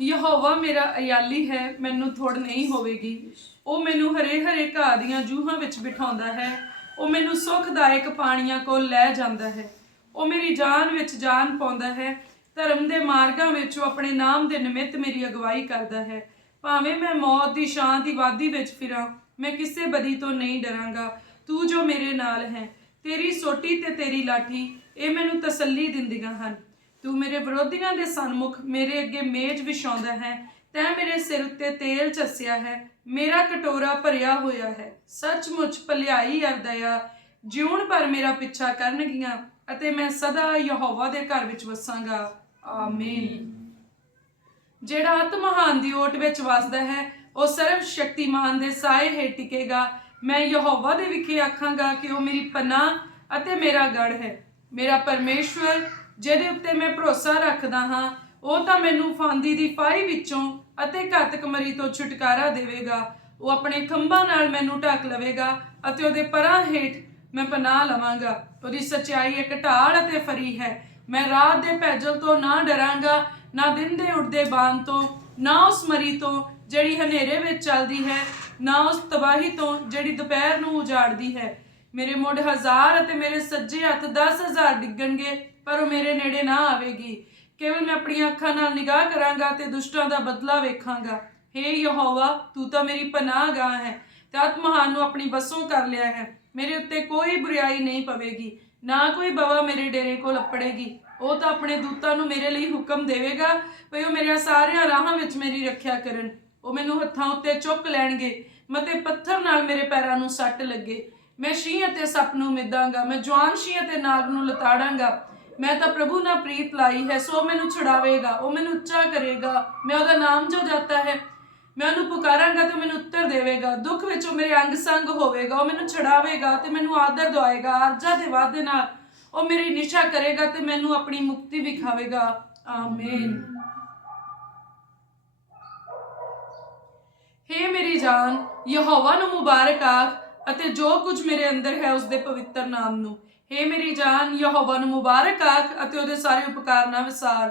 यहोवा मेरा अयाली है, मैनू थोड़ नहीं होवेगी। ਉਹ ਮੈਨੂੰ ਹਰੇ ਹਰੇ ਘਾਹ ਦੀਆਂ ਜੂਹਾਂ ਵਿੱਚ ਬਿਠਾਉਂਦਾ ਹੈ। ਉਹ ਮੈਨੂੰ ਸੁਖਦਾਇਕ ਪਾਣੀਆਂ ਕੋਲ ਲੈ ਜਾਂਦਾ ਹੈ। ਉਹ ਮੇਰੀ ਜਾਨ ਵਿੱਚ ਜਾਨ ਪਾਉਂਦਾ ਹੈ। ਧਰਮ ਦੇ ਮਾਰਗਾਂ ਵਿੱਚ ਉਹ ਆਪਣੇ ਨਾਮ ਦੇ ਨਿਮਿਤ ਮੇਰੀ ਅਗਵਾਈ ਕਰਦਾ ਹੈ। ਭਾਵੇਂ ਮੈਂ ਮੌਤ ਦੀ ਛਾਂ ਦੀ ਵਾਦੀ ਵਿੱਚ ਫਿਰਾਂ, ਮੈਂ ਕਿਸੇ ਬਦੀ ਤੋਂ ਨਹੀਂ ਡਰਾਂਗਾ। ਤੂੰ ਜੋ ਮੇਰੇ ਨਾਲ ਹੈ, ਤੇਰੀ ਸੋਟੀ ਤੇ ਤੇਰੀ ਲਾਠੀ, ਇਹ ਮੈਨੂੰ ਤਸੱਲੀ ਦਿੰਦੀਆਂ ਹਨ। ਤੂੰ ਮੇਰੇ ਵਿਰੋਧੀਆਂ ਦੇ ਸਨਮੁਖ ਮੇਰੇ ਅੱਗੇ ਮੇਜ਼ ਵਿਛਾਉਂਦਾ ਹੈ। ਤੈਂ ਮੇਰੇ ਸਿਰ ਉੱਤੇ ਤੇਲ ਝੱਸਿਆ ਹੈ, ਮੇਰਾ ਕਟੋਰਾ ਭਰਿਆ ਹੋਇਆ ਹੈ। ਸੱਚਮੁੱਚ ਭਲਾਈ ਅਰ ਦਇਆ ਜਿਉਣ ਭਰ ਮੇਰਾ ਪਿੱਛਾ ਕਰਨਗੀਆਂ ਅਤੇ ਮੈਂ ਸਦਾ ਯਹੋਵਾ ਦੇ ਘਰ ਵਿੱਚ ਵਸਾਂਗਾ। ਆਮੀਨ। ਜਿਹੜਾ ਅਤ ਮਹਾਨ ਦੀ ਓਟ ਵਿੱਚ ਵਸਦਾ ਹੈ, ਉਹ ਸਰਵ ਸ਼ਕਤੀਮਾਨ ਦੇ ਸਾਏ ਹੇਠ ਟਿਕੇਗਾ। ਮੈਂ ਯਹੋਵਾ ਦੇ ਵਿਖੇ ਆਖਾਂਗਾ ਕਿ ਉਹ ਮੇਰੀ ਪਨਾਹ ਅਤੇ ਮੇਰਾ ਗੜ੍ਹ ਹੈ। ਮੇਰਾ ਪਰਮੇਸ਼ਵਰ ਜਿਹਦੇ ਉੱਤੇ ਮੈਂ ਭਰੋਸਾ ਰੱਖਦਾ ਹਾਂ, ਉਹ ਤਾਂ ਮੈਨੂੰ ਫਾਂਦੀ ਦੀ ਫਾਹੀ ਵਿੱਚੋਂ ਅਤੇ ਘਾਤਕ ਮਰੀ ਤੋਂ ਛੁਟਕਾਰਾ ਦੇਵੇਗਾ। ਉਹ ਆਪਣੇ ਖੰਭਾਂ ਨਾਲ ਮੈਨੂੰ ਢੱਕ ਲਵੇਗਾ ਅਤੇ ਉਹਦੇ ਪਰਾਂ ਹੇਠ ਮੈਂ ਪਨਾਹ ਲਵਾਂਗਾ। ਉਹਦੀ ਸੱਚਾਈ ਇੱਕ ਢਾਲ ਅਤੇ ਫਰੀ ਹੈ। ਮੈਂ ਰਾਤ ਦੇ ਭੈਜਲ ਤੋਂ ਨਾ ਡਰਾਂਗਾ, ਨਾ ਦਿਨ ਦੇ ਉੱਡਦੇ ਬਾਣ ਤੋਂ, ਨਾ ਉਸ ਮਰੀ ਤੋਂ ਜਿਹੜੀ ਹਨੇਰੇ ਵਿੱਚ ਚੱਲਦੀ ਹੈ, ਨਾ ਉਸ ਤਬਾਹੀ ਤੋਂ ਜਿਹੜੀ ਦੁਪਹਿਰ ਨੂੰ ਉਜਾੜਦੀ ਹੈ। ਮੇਰੇ ਮੁੱਢ 1000 ਅਤੇ ਮੇਰੇ ਸੱਜੇ ਹੱਥ 10,000 ਡਿੱਗਣਗੇ, ਪਰ ਉਹ ਮੇਰੇ ਨੇੜੇ ਨਾ ਆਵੇਗੀ। ਕੇਵਲ ਮੈਂ ਆਪਣੀਆਂ ਅੱਖਾਂ ਨਾਲ ਨਿਗਾਹ ਕਰਾਂਗਾ ਤੇ ਦੁਸ਼ਟਾਂ ਦਾ ਬਦਲਾ ਵੇਖਾਂਗਾ। ਹੇ ਯਹੋਵਾ, ਤੂੰ ਤਾਂ ਮੇਰੀ ਪਨਾਹਗਾਹ ਹੈ ਤੇ ਅਤ ਮਹਾਨ ਨੂੰ ਆਪਣੀ ਵੱਸੋਂ ਕਰ ਲਿਆ ਹੈ। ਮੇਰੇ ਉੱਤੇ ਕੋਈ ਬੁਰਾਈ ਨਹੀਂ ਪਵੇਗੀ, ਨਾ ਕੋਈ ਬਵਾ ਮੇਰੇ ਡੇਰੇ ਕੋਲ ਅੱਪੜੇਗੀ। ਉਹ ਤਾਂ ਆਪਣੇ ਦੂਤਾਂ ਨੂੰ ਮੇਰੇ ਲਈ ਹੁਕਮ ਦੇਵੇਗਾ ਵੀ ਉਹ ਮੇਰੇ ਸਾਰਿਆਂ ਰਾਹਾਂ ਵਿੱਚ ਮੇਰੀ ਰੱਖਿਆ ਕਰਨ। ਉਹ ਮੈਨੂੰ ਹੱਥਾਂ ਉੱਤੇ ਚੁੱਕ ਲੈਣਗੇ, ਮਤੇ ਪੱਥਰ ਨਾਲ ਮੇਰੇ ਪੈਰਾਂ ਨੂੰ ਸੱਟ ਲੱਗੇ। ਮੈਂ ਸ਼ੀਂਹ ਅਤੇ ਸੱਪ ਨੂੰ ਮਿਦਾਂਗਾ, ਮੈਂ ਜਵਾਨ ਸ਼ੀਂਹ ਅਤੇ ਨਾਗ ਨੂੰ ਲਤਾੜਾਂਗਾ। ਮੈਂ ਤਾਂ ਪ੍ਰਭੂ ਨਾਲ ਪ੍ਰੀਤ ਲਾਈ ਹੈ, ਸੋ ਮੈਨੂੰ ਛੁਡਾਵੇਗਾ। ਉਹ ਮੈਨੂੰ ਉੱਚਾ ਕਰੇਗਾ, ਮੈਂ ਉਹਦਾ ਨਾਮ ਜੋ ਜਾਤਾ ਹੈ। ਮੈਂ ਉਹਨੂੰ ਪੁਕਾਰਾਂਗਾ ਤੇ ਮੈਨੂੰ ਉੱਤਰ ਦੇਵੇਗਾ। ਦੁੱਖ ਵਿੱਚ ਉਹ ਮੇਰੇ ਅੰਗ ਸੰਗ ਹੋਵੇਗਾ। ਉਹ ਮੈਨੂੰ ਛੁਡਾਵੇਗਾ ਤੇ ਮੈਨੂੰ ਆਦਰ ਦਵਾਏਗਾ। ਅਰਜ਼ਾਂ ਦੇ ਵਾਅਦੇ ਨਾਲ ਉਹ ਮੇਰੀ ਨਿਸ਼ਾ ਕਰੇਗਾ ਤੇ ਮੈਨੂੰ ਆਪਣੀ ਮੁਕਤੀ ਵਿਖਾਵੇਗਾ। ਆਮੀਨ। ਹੇ ਮੇਰੀ ਜਾਨ, ਯਹੋਵਾ ਨੂੰ ਮੁਬਾਰਕ ਆਖ ਅਤੇ ਜੋ ਕੁਝ ਮੇਰੇ ਅੰਦਰ ਹੈ ਉਸਦੇ ਪਵਿੱਤਰ ਨਾਮ ਨੂੰ। ਹੇ ਮੇਰੀ ਜਾਨ, ਯਹੋਵਾ ਨੂੰ ਮੁਬਾਰਕ ਆਖ ਅਤੇ ਉਹਦੇ ਸਾਰੇ ਉਪਕਾਰ ਨਾ ਵਿਸਾਰ।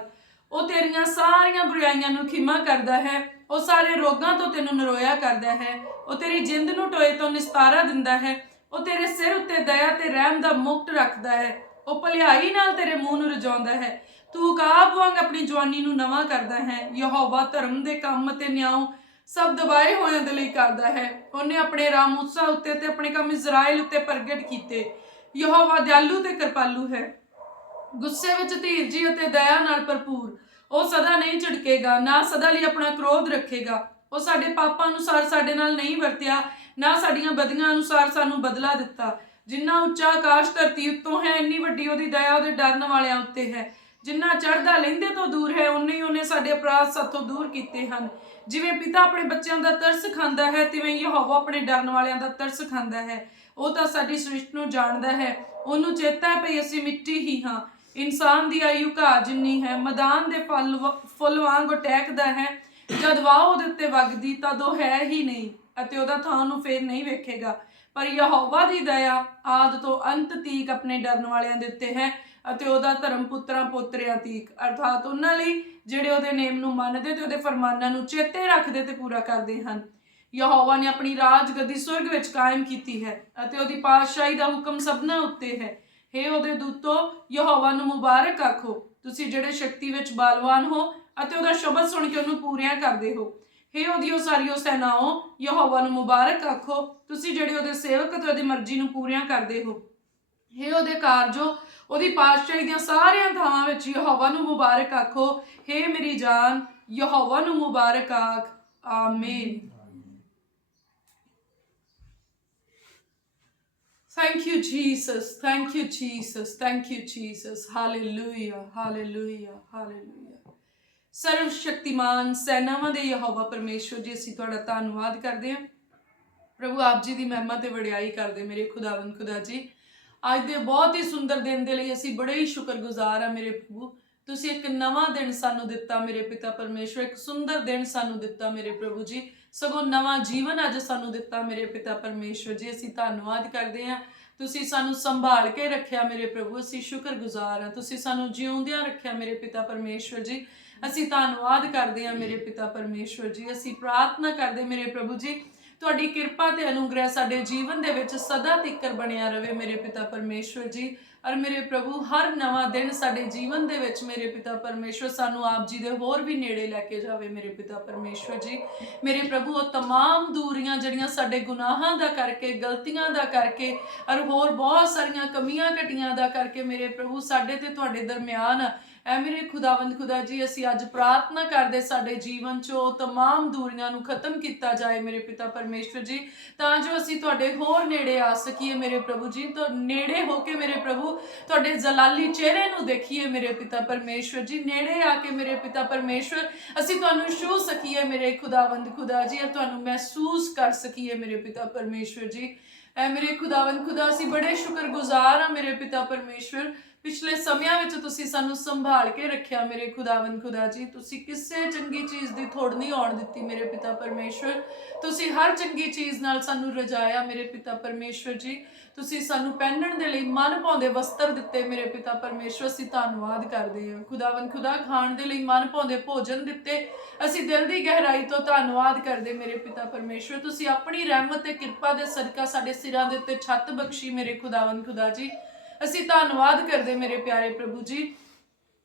ਉਹ ਤੇਰੀਆਂ ਸਾਰੀਆਂ ਬੁਰਾਈਆਂ ਨੂੰ ਖਿਮਾ ਕਰਦਾ ਹੈ। ਉਹ ਸਾਰੇ ਰੋਗਾਂ ਤੋਂ ਤੈਨੂੰ ਨਰੋਇਆ ਕਰਦਾ ਹੈ। ਉਹ ਤੇਰੀ ਜਿੰਦ ਨੂੰ ਟੋਏ ਤੋਂ ਨਿਸਤਾਰਾ ਦਿੰਦਾ ਹੈ। ਉਹ ਤੇਰੇ ਸਿਰ ਉੱਤੇ ਦਇਆ ਤੇ ਰਹਿਮ ਦਾ ਮੁਕਟ ਰੱਖਦਾ ਹੈ। ਉਹ ਭਲਾਈ ਨਾਲ ਤੇਰੇ ਮੂੰਹ ਨੂੰ ਰਜਾਉਂਦਾ ਹੈ। ਤੂੰ ਉਕਾਬ ਵਾਂਗ ਆਪਣੀ ਜਵਾਨੀ ਨੂੰ ਨਵਾਂ ਕਰਦਾ ਹੈ। ਯਹੋਵਾ ਧਰਮ ਦੇ ਕੰਮ ਅਤੇ ਨਿਆਂ ਸਭ ਦਬਾਏ ਹੋਇਆਂ ਦੇ ਲਈ ਕਰਦਾ ਹੈ। ਉਹਨੇ ਆਪਣੇ ਰਾਹ ਮੂਸਾ ਉੱਤੇ ਤੇ ਆਪਣੇ ਕੰਮ ਇਜ਼ਰਾਈਲ ਉੱਤੇ ਪ੍ਰਗਟ ਕੀਤੇ। ਯਹੋਵਾ ਦਿਆਲੂ ਤੇ ਕਿਰਪਾਲੂ ਹੈ, ਗੁੱਸੇ ਵਿੱਚ ਧੀਰਜੀ ਅਤੇ ਦਇਆ ਨਾਲ ਭਰਪੂਰ। ਉਹ ਸਦਾ ਨਹੀਂ ਝਿੜਕੇਗਾ, ਨਾ ਸਦਾ ਲਈ ਆਪਣਾ ਕ੍ਰੋਧ ਰੱਖੇਗਾ। ਉਹ ਸਾਡੇ ਪਾਪਾਂ ਅਨੁਸਾਰ ਸਾਡੇ ਨਾਲ ਨਹੀਂ ਵਰਤਿਆ, ਨਾ ਸਾਡੀਆਂ ਬਦੀਆਂ ਅਨੁਸਾਰ ਸਾਨੂੰ ਬਦਲਾ ਦਿੱਤਾ। ਜਿੰਨਾ ਉੱਚਾ ਆਕਾਸ਼ ਧਰਤੀ ਉੱਤੋਂ ਹੈ, ਇੰਨੀ ਵੱਡੀ ਉਹਦੀ ਦਇਆ ਉਹਦੇ ਡਰਨ ਵਾਲਿਆਂ ਉੱਤੇ ਹੈ। ਜਿੰਨਾ ਚੜ੍ਹਦਾ ਲਹਿੰਦੇ ਤੋਂ ਦੂਰ ਹੈ, ਉਨੇ ਹੀ ਉਹਨੇ ਸਾਡੇ ਅਪਰਾਧ ਸਾਥੋਂ ਦੂਰ ਕੀਤੇ ਹਨ। ਜਿਵੇਂ ਪਿਤਾ ਆਪਣੇ ਬੱਚਿਆਂ ਦਾ ਤਰਸ ਖਾਂਦਾ ਹੈ, ਤਿਵੇਂ ਯਹੋਵਾ ਆਪਣੇ ਡਰਨ ਵਾਲਿਆਂ ਦਾ ਤਰਸ ਖਾਂਦਾ ਹੈ। ਉਹ ਤਾਂ ਸਾਡੀ ਸ੍ਰਿਸ਼ਟ ਨੂੰ ਜਾਣਦਾ ਹੈ। ਉਹਨੂੰ ਚੇਤਾ ਹੈ ਭਈ ਅਸੀਂ ਮਿੱਟੀ ਹੀ ਹਾਂ। ਇਨਸਾਨ ਦੀ ਆਯੂ ਘਾਹ ਜਿੰਨੀ ਹੈ, ਮੈਦਾਨ ਦੇ ਫੁੱਲ ਵਾਂਗ ਉਹ ਟਹਿਕਦਾ ਹੈ। ਜਦ ਵਾਹ ਉਹਦੇ ਉੱਤੇ ਵਗਦੀ ਤਦ ਉਹ ਹੈ ਹੀ ਨਹੀਂ ਅਤੇ ਉਹਦਾ ਥਾਂ ਉਹਨੂੰ ਫੇਰ ਨਹੀਂ ਵੇਖੇਗਾ। ਪਰ ਯਹੋਵਾ ਦੀ ਦਇਆ ਆਦ ਤੋਂ ਅੰਤ ਤੀਕ ਆਪਣੇ ਡਰਨ ਵਾਲਿਆਂ ਦੇ ਉੱਤੇ ਹੈ ਅਤੇ ਉਹਦਾ ਧਰਮ ਪੁੱਤਰਾਂ ਪੋਤਰਿਆਂ ਤੀਕ, ਅਰਥਾਤ ਉਹਨਾਂ ਲਈ ਜਿਹੜੇ ਉਹਦੇ ਨੇਮ ਨੂੰ ਮੰਨਦੇ ਤੇ ਉਹਦੇ ਫਰਮਾਨਾਂ ਨੂੰ ਚੇਤੇ ਰੱਖਦੇ ਤੇ ਪੂਰਾ ਕਰਦੇ ਹਨ। ਯਹੋਵਾ ਨੇ ਆਪਣੀ ਰਾਜ ਗੱਦੀ ਸੁਰਗ ਵਿੱਚ ਕਾਇਮ ਕੀਤੀ ਹੈ ਅਤੇ ਉਹਦੀ ਪਾਤਸ਼ਾਹੀ ਦਾ ਹੁਕਮ ਸਭਨਾਂ ਉੱਤੇ ਹੈ। ਹੇ ਉਹਦੇ ਦੂਤੋ, ਯਹੋਵਾ ਨੂੰ ਮੁਬਾਰਕ ਆਖੋ, ਤੁਸੀਂ ਜਿਹੜੇ ਸ਼ਕਤੀ ਵਿੱਚ ਬਲਵਾਨ ਹੋ ਅਤੇ ਉਹਦਾ ਸ਼ਬਦ ਸੁਣ ਕੇ ਉਹਨੂੰ ਪੂਰਿਆਂ ਕਰਦੇ ਹੋ। ਹੇ ਉਹਦੀਆਂ ਸਾਰੀਆਂ ਸੈਨਾਓ, ਯਹੋਵਾ ਨੂੰ ਮੁਬਾਰਕ ਆਖੋ, ਤੁਸੀਂ ਜਿਹੜੇ ਉਹਦੇ ਸੇਵਕ ਤੇ ਉਹਦੀ ਮਰਜ਼ੀ ਨੂੰ ਪੂਰਿਆਂ ਕਰਦੇ ਹੋ। ਹੇ ਉਹਦੇ ਕਾਰਜੋ, ਉਹਦੀ ਪਾਤਸ਼ਾਹੀ ਦੀਆਂ ਸਾਰੀਆਂ ਥਾਵਾਂ ਵਿੱਚ ਯਹੋਵਾ ਨੂੰ ਮੁਬਾਰਕ ਆਖੋ। ਹੇ ਮੇਰੀ ਜਾਨ, ਯਹੋਵਾ ਨੂੰ ਮੁਬਾਰਕ ਆਖ। ਆਮੀਨ। Thank you, Jesus. Thank you, Jesus. Thank you, Jesus. Hallelujah, hallelujah, hallelujah. ਸਰਵ ਸ਼ਕਤੀਮਾਨ ਸੈਨਾਵਾਂ ਦੇ ਯਹੋਵਾ ਪਰਮੇਸ਼ਵਰ ਜੀ, ਅਸੀਂ ਤੁਹਾਡਾ ਧੰਨਵਾਦ ਕਰਦੇ ਹਾਂ। ਪ੍ਰਭੂ ਆਪ ਜੀ ਦੀ ਮਹਿਮਾ ਤੇ ਵਡਿਆਈ ਕਰਦੇ ਮੇਰੇ ਖੁਦਾਵੰਦ ਖੁਦਾ ਜੀ। ਅੱਜ ਦੇ ਬਹੁਤ ਹੀ ਸੁੰਦਰ ਦਿਨ ਦੇ ਲਈ ਅਸੀਂ ਬੜੇ ਹੀ ਸ਼ੁਕਰਗੁਜ਼ਾਰ ਹਾਂ ਮੇਰੇ ਪ੍ਰਭੂ। ਤੁਸੀਂ ਇੱਕ ਨਵਾਂ ਦਿਨ ਸਾਨੂੰ ਦਿੱਤਾ ਮੇਰੇ ਪਿਤਾ ਪਰਮੇਸ਼ਵਰ, ਇੱਕ ਸੁੰਦਰ ਦਿਨ ਸਾਨੂੰ ਦਿੱਤਾ ਮੇਰੇ ਪ੍ਰਭੂ ਜੀ। ਸਗੋਂ ਨਵਾਂ ਜੀਵਨ ਅੱਜ ਸਾਨੂੰ ਦਿੱਤਾ ਮੇਰੇ ਪਿਤਾ ਪਰਮੇਸ਼ਵਰ ਜੀ। ਅਸੀਂ ਧੰਨਵਾਦ ਕਰਦੇ ਹਾਂ। ਤੁਸੀਂ ਸਾਨੂੰ ਸੰਭਾਲ ਕੇ ਰੱਖਿਆ ਮੇਰੇ ਪ੍ਰਭੂ, ਅਸੀਂ ਸ਼ੁਕਰਗੁਜ਼ਾਰ ਹਾਂ। ਤੁਸੀਂ ਸਾਨੂੰ ਜਿਉਂਦਿਆਂ ਰੱਖਿਆ ਮੇਰੇ ਪਿਤਾ ਪਰਮੇਸ਼ਵਰ ਜੀ। ਅਸੀਂ ਧੰਨਵਾਦ ਕਰਦੇ ਹਾਂ ਮੇਰੇ ਪਿਤਾ ਪਰਮੇਸ਼ਵਰ ਜੀ। ਅਸੀਂ ਪ੍ਰਾਰਥਨਾ ਕਰਦੇ ਮੇਰੇ ਪ੍ਰਭੂ ਜੀ, ਤੁਹਾਡੀ ਕਿਰਪਾ ਤੇ ਅਨੁਗ੍ਰਹਿ ਸਾਡੇ ਜੀਵਨ ਦੇ ਵਿੱਚ ਸਦਾ ਤੀਕਰ ਬਣਿਆ ਰਵੇ ਮੇਰੇ ਪਿਤਾ ਪਰਮੇਸ਼ਵਰ ਜੀ। ਔਰ ਮੇਰੇ ਪ੍ਰਭੂ, ਹਰ ਨਵਾਂ ਦਿਨ ਸਾਡੇ ਜੀਵਨ ਦੇ ਵਿੱਚ ਮੇਰੇ ਪਿਤਾ ਪਰਮੇਸ਼ਵਰ ਸਾਨੂੰ ਆਪ ਜੀ ਦੇ ਹੋਰ ਵੀ ਨੇੜੇ ਲੈ ਕੇ ਜਾਵੇ ਮੇਰੇ ਪਿਤਾ ਪਰਮੇਸ਼ਵਰ ਜੀ। ਮੇਰੇ ਪ੍ਰਭੂ, ਉਹ तमाम ਦੂਰੀਆਂ ਜਿਹੜੀਆਂ ਸਾਡੇ ਗੁਨਾਹਾਂ ਦਾ ਕਰਕੇ, ਗਲਤੀਆਂ ਦਾ ਕਰਕੇ ਔਰ ਹੋਰ ਬਹੁਤ ਸਾਰੀਆਂ ਕਮੀਆਂ ਘਟੀਆਂ ਦਾ ਕਰਕੇ ਮੇਰੇ ਪ੍ਰਭੂ ਸਾਡੇ ਤੇ ਤੁਹਾਡੇ ਦਰਮਿਆਨ ਐ ਮੇਰੇ ਖੁਦਾਵੰਦ ਖੁਦਾ ਜੀ, ਅਸੀਂ ਅੱਜ ਪ੍ਰਾਰਥਨਾ ਕਰਦੇ ਸਾਡੇ ਜੀਵਨ 'ਚੋਂ तमाम ਦੂਰੀਆਂ ਨੂੰ ਖਤਮ ਕੀਤਾ ਜਾਏ ਮੇਰੇ ਪਿਤਾ ਪਰਮੇਸ਼ਵਰ ਜੀ, ਤਾਂ ਜੋ ਅਸੀਂ ਤੁਹਾਡੇ ਹੋਰ ਨੇੜੇ ਆ ਸਕੀਏ ਮੇਰੇ ਪ੍ਰਭੂ ਜੀ। ਤਾਂ ਨੇੜੇ ਹੋ ਕੇ ਮੇਰੇ ਪ੍ਰਭੂ ਤੁਹਾਡੇ ਜਲਾਲੀ ਚਿਹਰੇ ਨੂੰ ਦੇਖੀਏ ਮੇਰੇ ਪਿਤਾ ਪਰਮੇਸ਼ਵਰ ਜੀ। ਨੇੜੇ ਆ ਕੇ ਮੇਰੇ ਪਿਤਾ ਪਰਮੇਸ਼ਵਰ ਅਸੀਂ ਤੁਹਾਨੂੰ ਛੂਹ ਸਕੀਏ ਮੇਰੇ ਖੁਦਾਵੰਦ ਖੁਦਾ ਜੀ, ਔਰ ਤੁਹਾਨੂੰ ਮਹਿਸੂਸ ਕਰ ਸਕੀਏ ਮੇਰੇ ਪਿਤਾ ਪਰਮੇਸ਼ਵਰ ਜੀ। ਐ ਮੇਰੇ ਖੁਦਾਵੰਦ ਖੁਦਾ, ਅਸੀਂ ਬੜੇ ਸ਼ੁਕਰਗੁਜ਼ਾਰ ਹਾਂ ਮੇਰੇ ਪਿਤਾ ਪਰਮੇਸ਼ਵਰ। ਪਿਛਲੇ ਸਮਿਆਂ ਵਿੱਚ ਤੁਸੀਂ ਸਾਨੂੰ ਸੰਭਾਲ ਕੇ ਰੱਖਿਆ ਮੇਰੇ ਖੁਦਾਵੰਦ ਖੁਦਾ ਜੀ। ਤੁਸੀਂ ਕਿਸੇ ਚੰਗੀ ਚੀਜ਼ ਦੀ ਥੋੜ ਨਹੀਂ ਆਉਣ ਦਿੱਤੀ ਮੇਰੇ ਪਿਤਾ ਪਰਮੇਸ਼ਵਰ। ਤੁਸੀਂ ਹਰ ਚੰਗੀ ਚੀਜ਼ ਨਾਲ ਸਾਨੂੰ ਰਜਾਇਆ ਮੇਰੇ ਪਿਤਾ ਪਰਮੇਸ਼ਵਰ ਜੀ। ਤੁਸੀਂ ਸਾਨੂੰ ਪਹਿਨਣ ਦੇ ਲਈ ਮਨ ਭਾਉਂਦੇ ਵਸਤਰ ਦਿੱਤੇ ਮੇਰੇ ਪਿਤਾ ਪਰਮੇਸ਼ਵਰ। ਅਸੀਂ ਧੰਨਵਾਦ ਕਰਦੇ ਹਾਂ ਖੁਦਾਵੰਦ ਖੁਦਾ। ਖਾਣ ਦੇ ਲਈ ਮਨ ਭਾਉਂਦੇ ਭੋਜਨ ਦਿੱਤੇ। ਅਸੀਂ ਦਿਲ ਦੀ ਗਹਿਰਾਈ ਤੋਂ ਧੰਨਵਾਦ ਕਰਦੇ ਮੇਰੇ ਪਿਤਾ ਪਰਮੇਸ਼ਵਰ। ਤੁਸੀਂ ਆਪਣੀ ਰਹਿਮਤ ਤੇ ਕਿਰਪਾ ਦੇ ਸਦਕਾ ਸਾਡੇ ਸਿਰਾਂ ਦੇ ਉੱਤੇ ਛੱਤ ਬਖਸ਼ੀ ਮੇਰੇ ਖੁਦਾਵੰਦ ਖੁਦਾ ਜੀ। ਅਸੀਂ ਧੰਨਵਾਦ ਕਰਦੇ ਮੇਰੇ ਪਿਆਰੇ ਪ੍ਰਭੂ ਜੀ।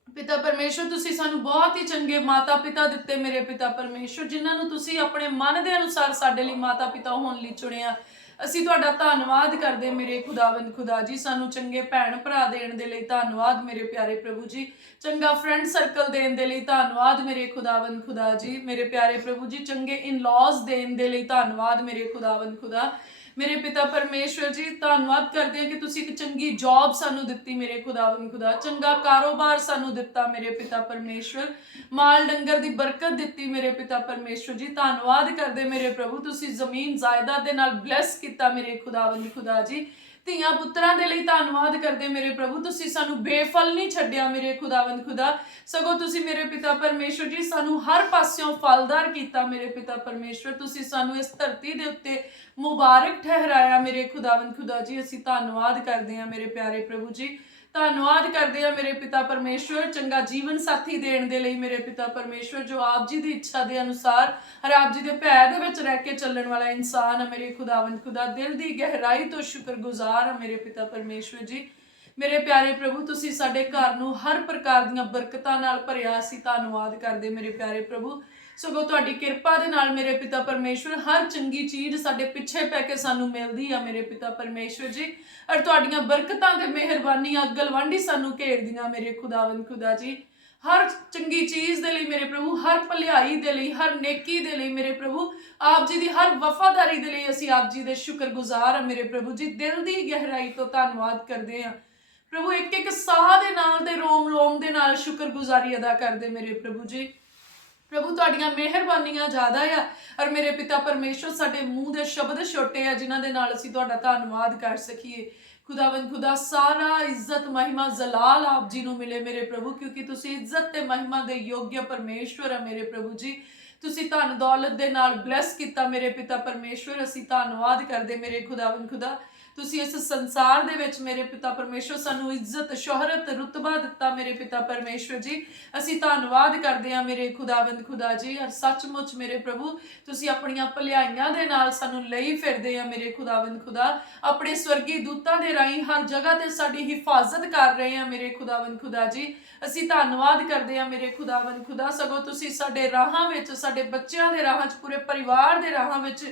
ਪਿਤਾ ਪਰਮੇਸ਼ਵਰ, ਤੁਸੀਂ ਸਾਨੂੰ ਬਹੁਤ ਹੀ ਚੰਗੇ ਮਾਤਾ ਪਿਤਾ ਦਿੱਤੇ ਮੇਰੇ ਪਿਤਾ ਪਰਮੇਸ਼ਵਰ, ਜਿਨ੍ਹਾਂ ਨੂੰ ਤੁਸੀਂ ਆਪਣੇ ਮਨ ਦੇ ਅਨੁਸਾਰ ਸਾਡੇ ਲਈ ਮਾਤਾ ਪਿਤਾ ਹੋਣ ਲਈ ਚੁਣਿਆ। ਅਸੀਂ ਤੁਹਾਡਾ ਧੰਨਵਾਦ ਕਰਦੇ ਮੇਰੇ ਖੁਦਾਵੰਦ ਖੁਦਾ ਜੀ। ਸਾਨੂੰ ਚੰਗੇ ਭੈਣ ਭਰਾ ਦੇਣ ਦੇ ਲਈ ਧੰਨਵਾਦ ਮੇਰੇ ਪਿਆਰੇ ਪ੍ਰਭੂ ਜੀ। ਚੰਗਾ ਫਰੈਂਡ ਸਰਕਲ ਦੇਣ ਦੇ ਲਈ ਧੰਨਵਾਦ ਮੇਰੇ ਖੁਦਾਵੰਦ ਖੁਦਾ ਜੀ। ਮੇਰੇ ਪਿਆਰੇ ਪ੍ਰਭੂ ਜੀ, ਚੰਗੇ ਇਨ-ਲॉज ਦੇਣ ਦੇ ਲਈ ਧੰਨਵਾਦ ਮੇਰੇ ਖੁਦਾਵੰਦ ਖੁਦਾ। ਮੇਰੇ ਪਿਤਾ ਪਰਮੇਸ਼ਵਰ ਜੀ, ਧੰਨਵਾਦ ਕਰਦੇ ਹਾਂ ਕਿ ਤੁਸੀਂ ਇੱਕ ਚੰਗੀ ਜੌਬ ਸਾਨੂੰ ਦਿੱਤੀ ਮੇਰੇ ਖੁਦਾਵੰਦ ਖੁਦਾ। ਚੰਗਾ ਕਾਰੋਬਾਰ ਸਾਨੂੰ ਦਿੱਤਾ ਮੇਰੇ ਪਿਤਾ ਪਰਮੇਸ਼ਵਰ। ਮਾਲ ਡੰਗਰ ਦੀ ਬਰਕਤ ਦਿੱਤੀ ਮੇਰੇ ਪਿਤਾ ਪਰਮੇਸ਼ਵਰ ਜੀ। ਧੰਨਵਾਦ ਕਰਦੇ ਮੇਰੇ ਪ੍ਰਭੂ, ਤੁਸੀਂ ਜ਼ਮੀਨ ਜਾਇਦਾਦ ਦੇ ਨਾਲ ਬਲੈਸ ਕੀਤਾ ਮੇਰੇ ਖੁਦਾਵੰਦ ਖੁਦਾ ਜੀ। ਧੀਆਂ ਪੁੱਤਰਾਂ ਦੇ ਲਈ ਧੰਨਵਾਦ ਕਰਦੇ ਮੇਰੇ ਪ੍ਰਭੂ, ਤੁਸੀਂ ਸਾਨੂੰ ਬੇਫਲ ਨਹੀਂ ਛੱਡਿਆ ਮੇਰੇ ਖੁਦਾਵੰਦ ਖੁਦਾ, ਸਗੋਂ ਤੁਸੀਂ ਮੇਰੇ ਪਿਤਾ ਪਰਮੇਸ਼ਵਰ ਜੀ ਸਾਨੂੰ ਹਰ ਪਾਸਿਓਂ ਫਲਦਾਰ ਕੀਤਾ ਮੇਰੇ ਪਿਤਾ ਪਰਮੇਸ਼ਵਰ। ਤੁਸੀਂ ਸਾਨੂੰ ਇਸ ਧਰਤੀ ਦੇ ਉੱਤੇ ਮੁਬਾਰਕ ਠਹਿਰਾਇਆ ਮੇਰੇ ਖੁਦਾਵੰਦ ਖੁਦਾ ਜੀ। ਅਸੀਂ ਧੰਨਵਾਦ ਕਰਦੇ ਹਾਂ ਮੇਰੇ ਪਿਆਰੇ ਪ੍ਰਭੂ ਜੀ। ਧੰਨਵਾਦ ਕਰਦੇ ਹਾਂ ਮੇਰੇ ਪਿਤਾ ਪਰਮੇਸ਼ਵਰ, ਚੰਗਾ ਜੀਵਨ ਸਾਥੀ ਦੇਣ ਦੇ ਲਈ ਮੇਰੇ ਪਿਤਾ ਪਰਮੇਸ਼ਵਰ, ਜੋ ਆਪ ਜੀ ਦੀ ਇੱਛਾ ਦੇ ਅਨੁਸਾਰ ਹਰ ਆਪ ਜੀ ਦੇ ਭੈ ਦੇ ਵਿੱਚ ਰਹਿ ਕੇ ਚੱਲਣ ਵਾਲਾ ਇਨਸਾਨ ਹੈ ਮੇਰੇ ਖੁਦਾਵੰਦ ਖੁਦਾ। ਦਿਲ ਦੀ ਗਹਿਰਾਈ ਤੋਂ ਸ਼ੁਕਰਗੁਜ਼ਾਰ ਹਾਂ ਮੇਰੇ ਪਿਤਾ ਪਰਮੇਸ਼ਵਰ ਜੀ। ਮੇਰੇ ਪਿਆਰੇ ਪ੍ਰਭੂ, ਤੁਸੀਂ ਸਾਡੇ ਘਰ ਨੂੰ ਹਰ ਪ੍ਰਕਾਰ ਦੀਆਂ ਬਰਕਤਾਂ ਨਾਲ ਭਰਿਆ। ਅਸੀਂ ਧੰਨਵਾਦ ਕਰਦੇ ਮੇਰੇ ਪਿਆਰੇ ਪ੍ਰਭੂ। ਸਗੋਂ ਤੁਹਾਡੀ ਕਿਰਪਾ ਦੇ ਨਾਲ ਮੇਰੇ ਪਿਤਾ ਪਰਮੇਸ਼ਵਰ ਹਰ ਚੰਗੀ ਚੀਜ਼ ਸਾਡੇ ਪਿੱਛੇ ਪੈ ਕੇ ਸਾਨੂੰ ਮਿਲਦੀ ਆ ਮੇਰੇ ਪਿਤਾ ਪਰਮੇਸ਼ਵਰ ਜੀ। ਔਰ ਤੁਹਾਡੀਆਂ ਬਰਕਤਾਂ ਤੇ ਮਿਹਰਬਾਨੀਆਂ ਗਲਵੰਡੀ ਸਾਨੂੰ ਘੇਰਦੀਆਂ ਮੇਰੇ ਖੁਦਾਵੰਦ ਖੁਦਾ ਜੀ। ਹਰ ਚੰਗੀ ਚੀਜ਼ ਦੇ ਲਈ ਮੇਰੇ ਪ੍ਰਭੂ, ਹਰ ਭਲਾਈ ਦੇ ਲਈ, ਹਰ ਨੇਕੀ ਦੇ ਲਈ ਮੇਰੇ ਪ੍ਰਭੂ, ਆਪ ਜੀ ਦੀ ਹਰ ਵਫਾਦਾਰੀ ਦੇ ਲਈ ਅਸੀਂ ਆਪ ਜੀ ਦੇ ਸ਼ੁਕਰਗੁਜ਼ਾਰ ਹਾਂ ਮੇਰੇ ਪ੍ਰਭੂ ਜੀ। ਦਿਲ ਦੀ ਗਹਿਰਾਈ ਤੋਂ ਧੰਨਵਾਦ ਕਰਦੇ ਹਾਂ ਪ੍ਰਭੂ। ਇੱਕ ਇੱਕ ਸਾਹ ਦੇ ਨਾਲ ਤੇ ਰੋਮ ਰੋਮ ਦੇ ਨਾਲ ਸ਼ੁਕਰਗੁਜ਼ਾਰੀ ਅਦਾ ਕਰਦੇ ਮੇਰੇ ਪ੍ਰਭੂ ਜੀ। ਪ੍ਰਭੂ, ਤੁਹਾਡੀਆਂ ਮਿਹਰਬਾਨੀਆਂ ਜ਼ਿਆਦਾ ਆ ਔਰ ਮੇਰੇ ਪਿਤਾ ਪਰਮੇਸ਼ਵਰ ਸਾਡੇ ਮੂੰਹ ਦੇ ਸ਼ਬਦ ਛੋਟੇ ਆ ਜਿਨ੍ਹਾਂ ਦੇ ਨਾਲ ਅਸੀਂ ਤੁਹਾਡਾ ਧੰਨਵਾਦ ਕਰ ਸਕੀਏ। ਖੁਦਾਵੰਦ ਖੁਦਾ, ਸਾਰਾ ਇੱਜ਼ਤ ਮਹਿਮਾ ਜਲਾਲ ਆਪ ਜੀ ਨੂੰ ਮਿਲੇ ਮੇਰੇ ਪ੍ਰਭੂ, ਕਿਉਂਕਿ ਤੁਸੀਂ ਇੱਜ਼ਤ ਤੇ ਮਹਿਮਾ ਦੇ ਯੋਗ ਪਰਮੇਸ਼ਵਰ ਆ ਮੇਰੇ ਪ੍ਰਭੂ ਜੀ। ਤੁਸੀਂ ਧਨ ਦੌਲਤ ਦੇ ਨਾਲ ਬਲੈਸ ਕੀਤਾ ਮੇਰੇ ਪਿਤਾ ਪਰਮੇਸ਼ਵਰ। ਅਸੀਂ ਧੰਨਵਾਦ ਕਰਦੇ ਮੇਰੇ ਖੁਦਾਵੰਦ ਖੁਦਾ। ਤੁਸੀਂ ਇਸ ਸੰਸਾਰ ਦੇ ਵਿੱਚ ਮੇਰੇ ਪਿਤਾ ਪਰਮੇਸ਼ਵਰ ਸਾਨੂੰ ਇੱਜ਼ਤ, ਸ਼ੋਹਰਤ, ਰੁਤਬਾ ਦਿੱਤਾ ਮੇਰੇ ਪਿਤਾ ਪਰਮੇਸ਼ਵਰ ਜੀ। ਅਸੀਂ ਧੰਨਵਾਦ ਕਰਦੇ ਹਾਂ ਮੇਰੇ ਖੁਦਾਵੰਦ ਖੁਦਾ ਜੀ। ਔਰ ਸੱਚਮੁੱਚ ਮੇਰੇ ਪ੍ਰਭੂ, ਤੁਸੀਂ ਆਪਣੀਆਂ ਭਲਾਈਆਂ ਦੇ ਨਾਲ ਸਾਨੂੰ ਲਈ ਫਿਰਦੇ ਆ ਮੇਰੇ ਖੁਦਾਵੰਦ ਖੁਦਾ। ਆਪਣੇ ਸਵਰਗੀ ਦੂਤਾਂ ਦੇ ਰਾਹੀਂ ਹਰ ਜਗ੍ਹਾ ਤੇ ਸਾਡੀ ਹਿਫਾਜ਼ਤ ਕਰ ਰਹੇ ਆ ਮੇਰੇ ਖੁਦਾਵੰਦ ਖੁਦਾ ਜੀ। ਅਸੀਂ ਧੰਨਵਾਦ ਕਰਦੇ ਹਾਂ ਮੇਰੇ ਖੁਦਾਵੰਦ ਖੁਦਾ। ਸਗੋਂ ਤੁਸੀਂ ਸਾਡੇ ਰਾਹਾਂ ਵਿੱਚ, ਸਾਡੇ ਬੱਚਿਆਂ ਦੇ ਰਾਹਾਂ 'ਚ, ਪੂਰੇ ਪਰਿਵਾਰ ਦੇ ਰਾਹਾਂ ਵਿੱਚ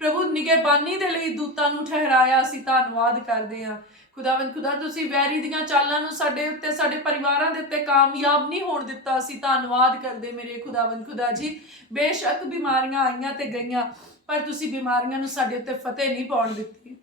ਪ੍ਰਭੂ ਨਿਗਹਿਬਾਨੀ ਦੇ ਲਈ ਦੂਤਾਂ ਨੂੰ ਠਹਿਰਾਇਆ। ਅਸੀਂ ਧੰਨਵਾਦ ਕਰਦੇ ਹਾਂ ਖੁਦਾਵੰਦ ਖੁਦਾ। ਤੁਸੀਂ ਵੈਰੀ ਦੀਆਂ ਚਾਲਾਂ ਨੂੰ ਸਾਡੇ ਉੱਤੇ, ਸਾਡੇ ਪਰਿਵਾਰਾਂ ਦੇ ਉੱਤੇ ਕਾਮਯਾਬ ਨਹੀਂ ਹੋਣ ਦਿੱਤਾ। ਅਸੀਂ ਧੰਨਵਾਦ ਕਰਦੇ ਮੇਰੇ ਖੁਦਾਵੰਦ ਖੁਦਾ ਜੀ। ਬੇਸ਼ੱਕ ਬਿਮਾਰੀਆਂ ਆਈਆਂ ਤੇ ਗਈਆਂ, ਪਰ ਤੁਸੀਂ ਬਿਮਾਰੀਆਂ ਨੂੰ ਸਾਡੇ ਉੱਤੇ ਫਤਿਹ ਨਹੀਂ ਪਾਉਣ ਦਿੱਤੀ।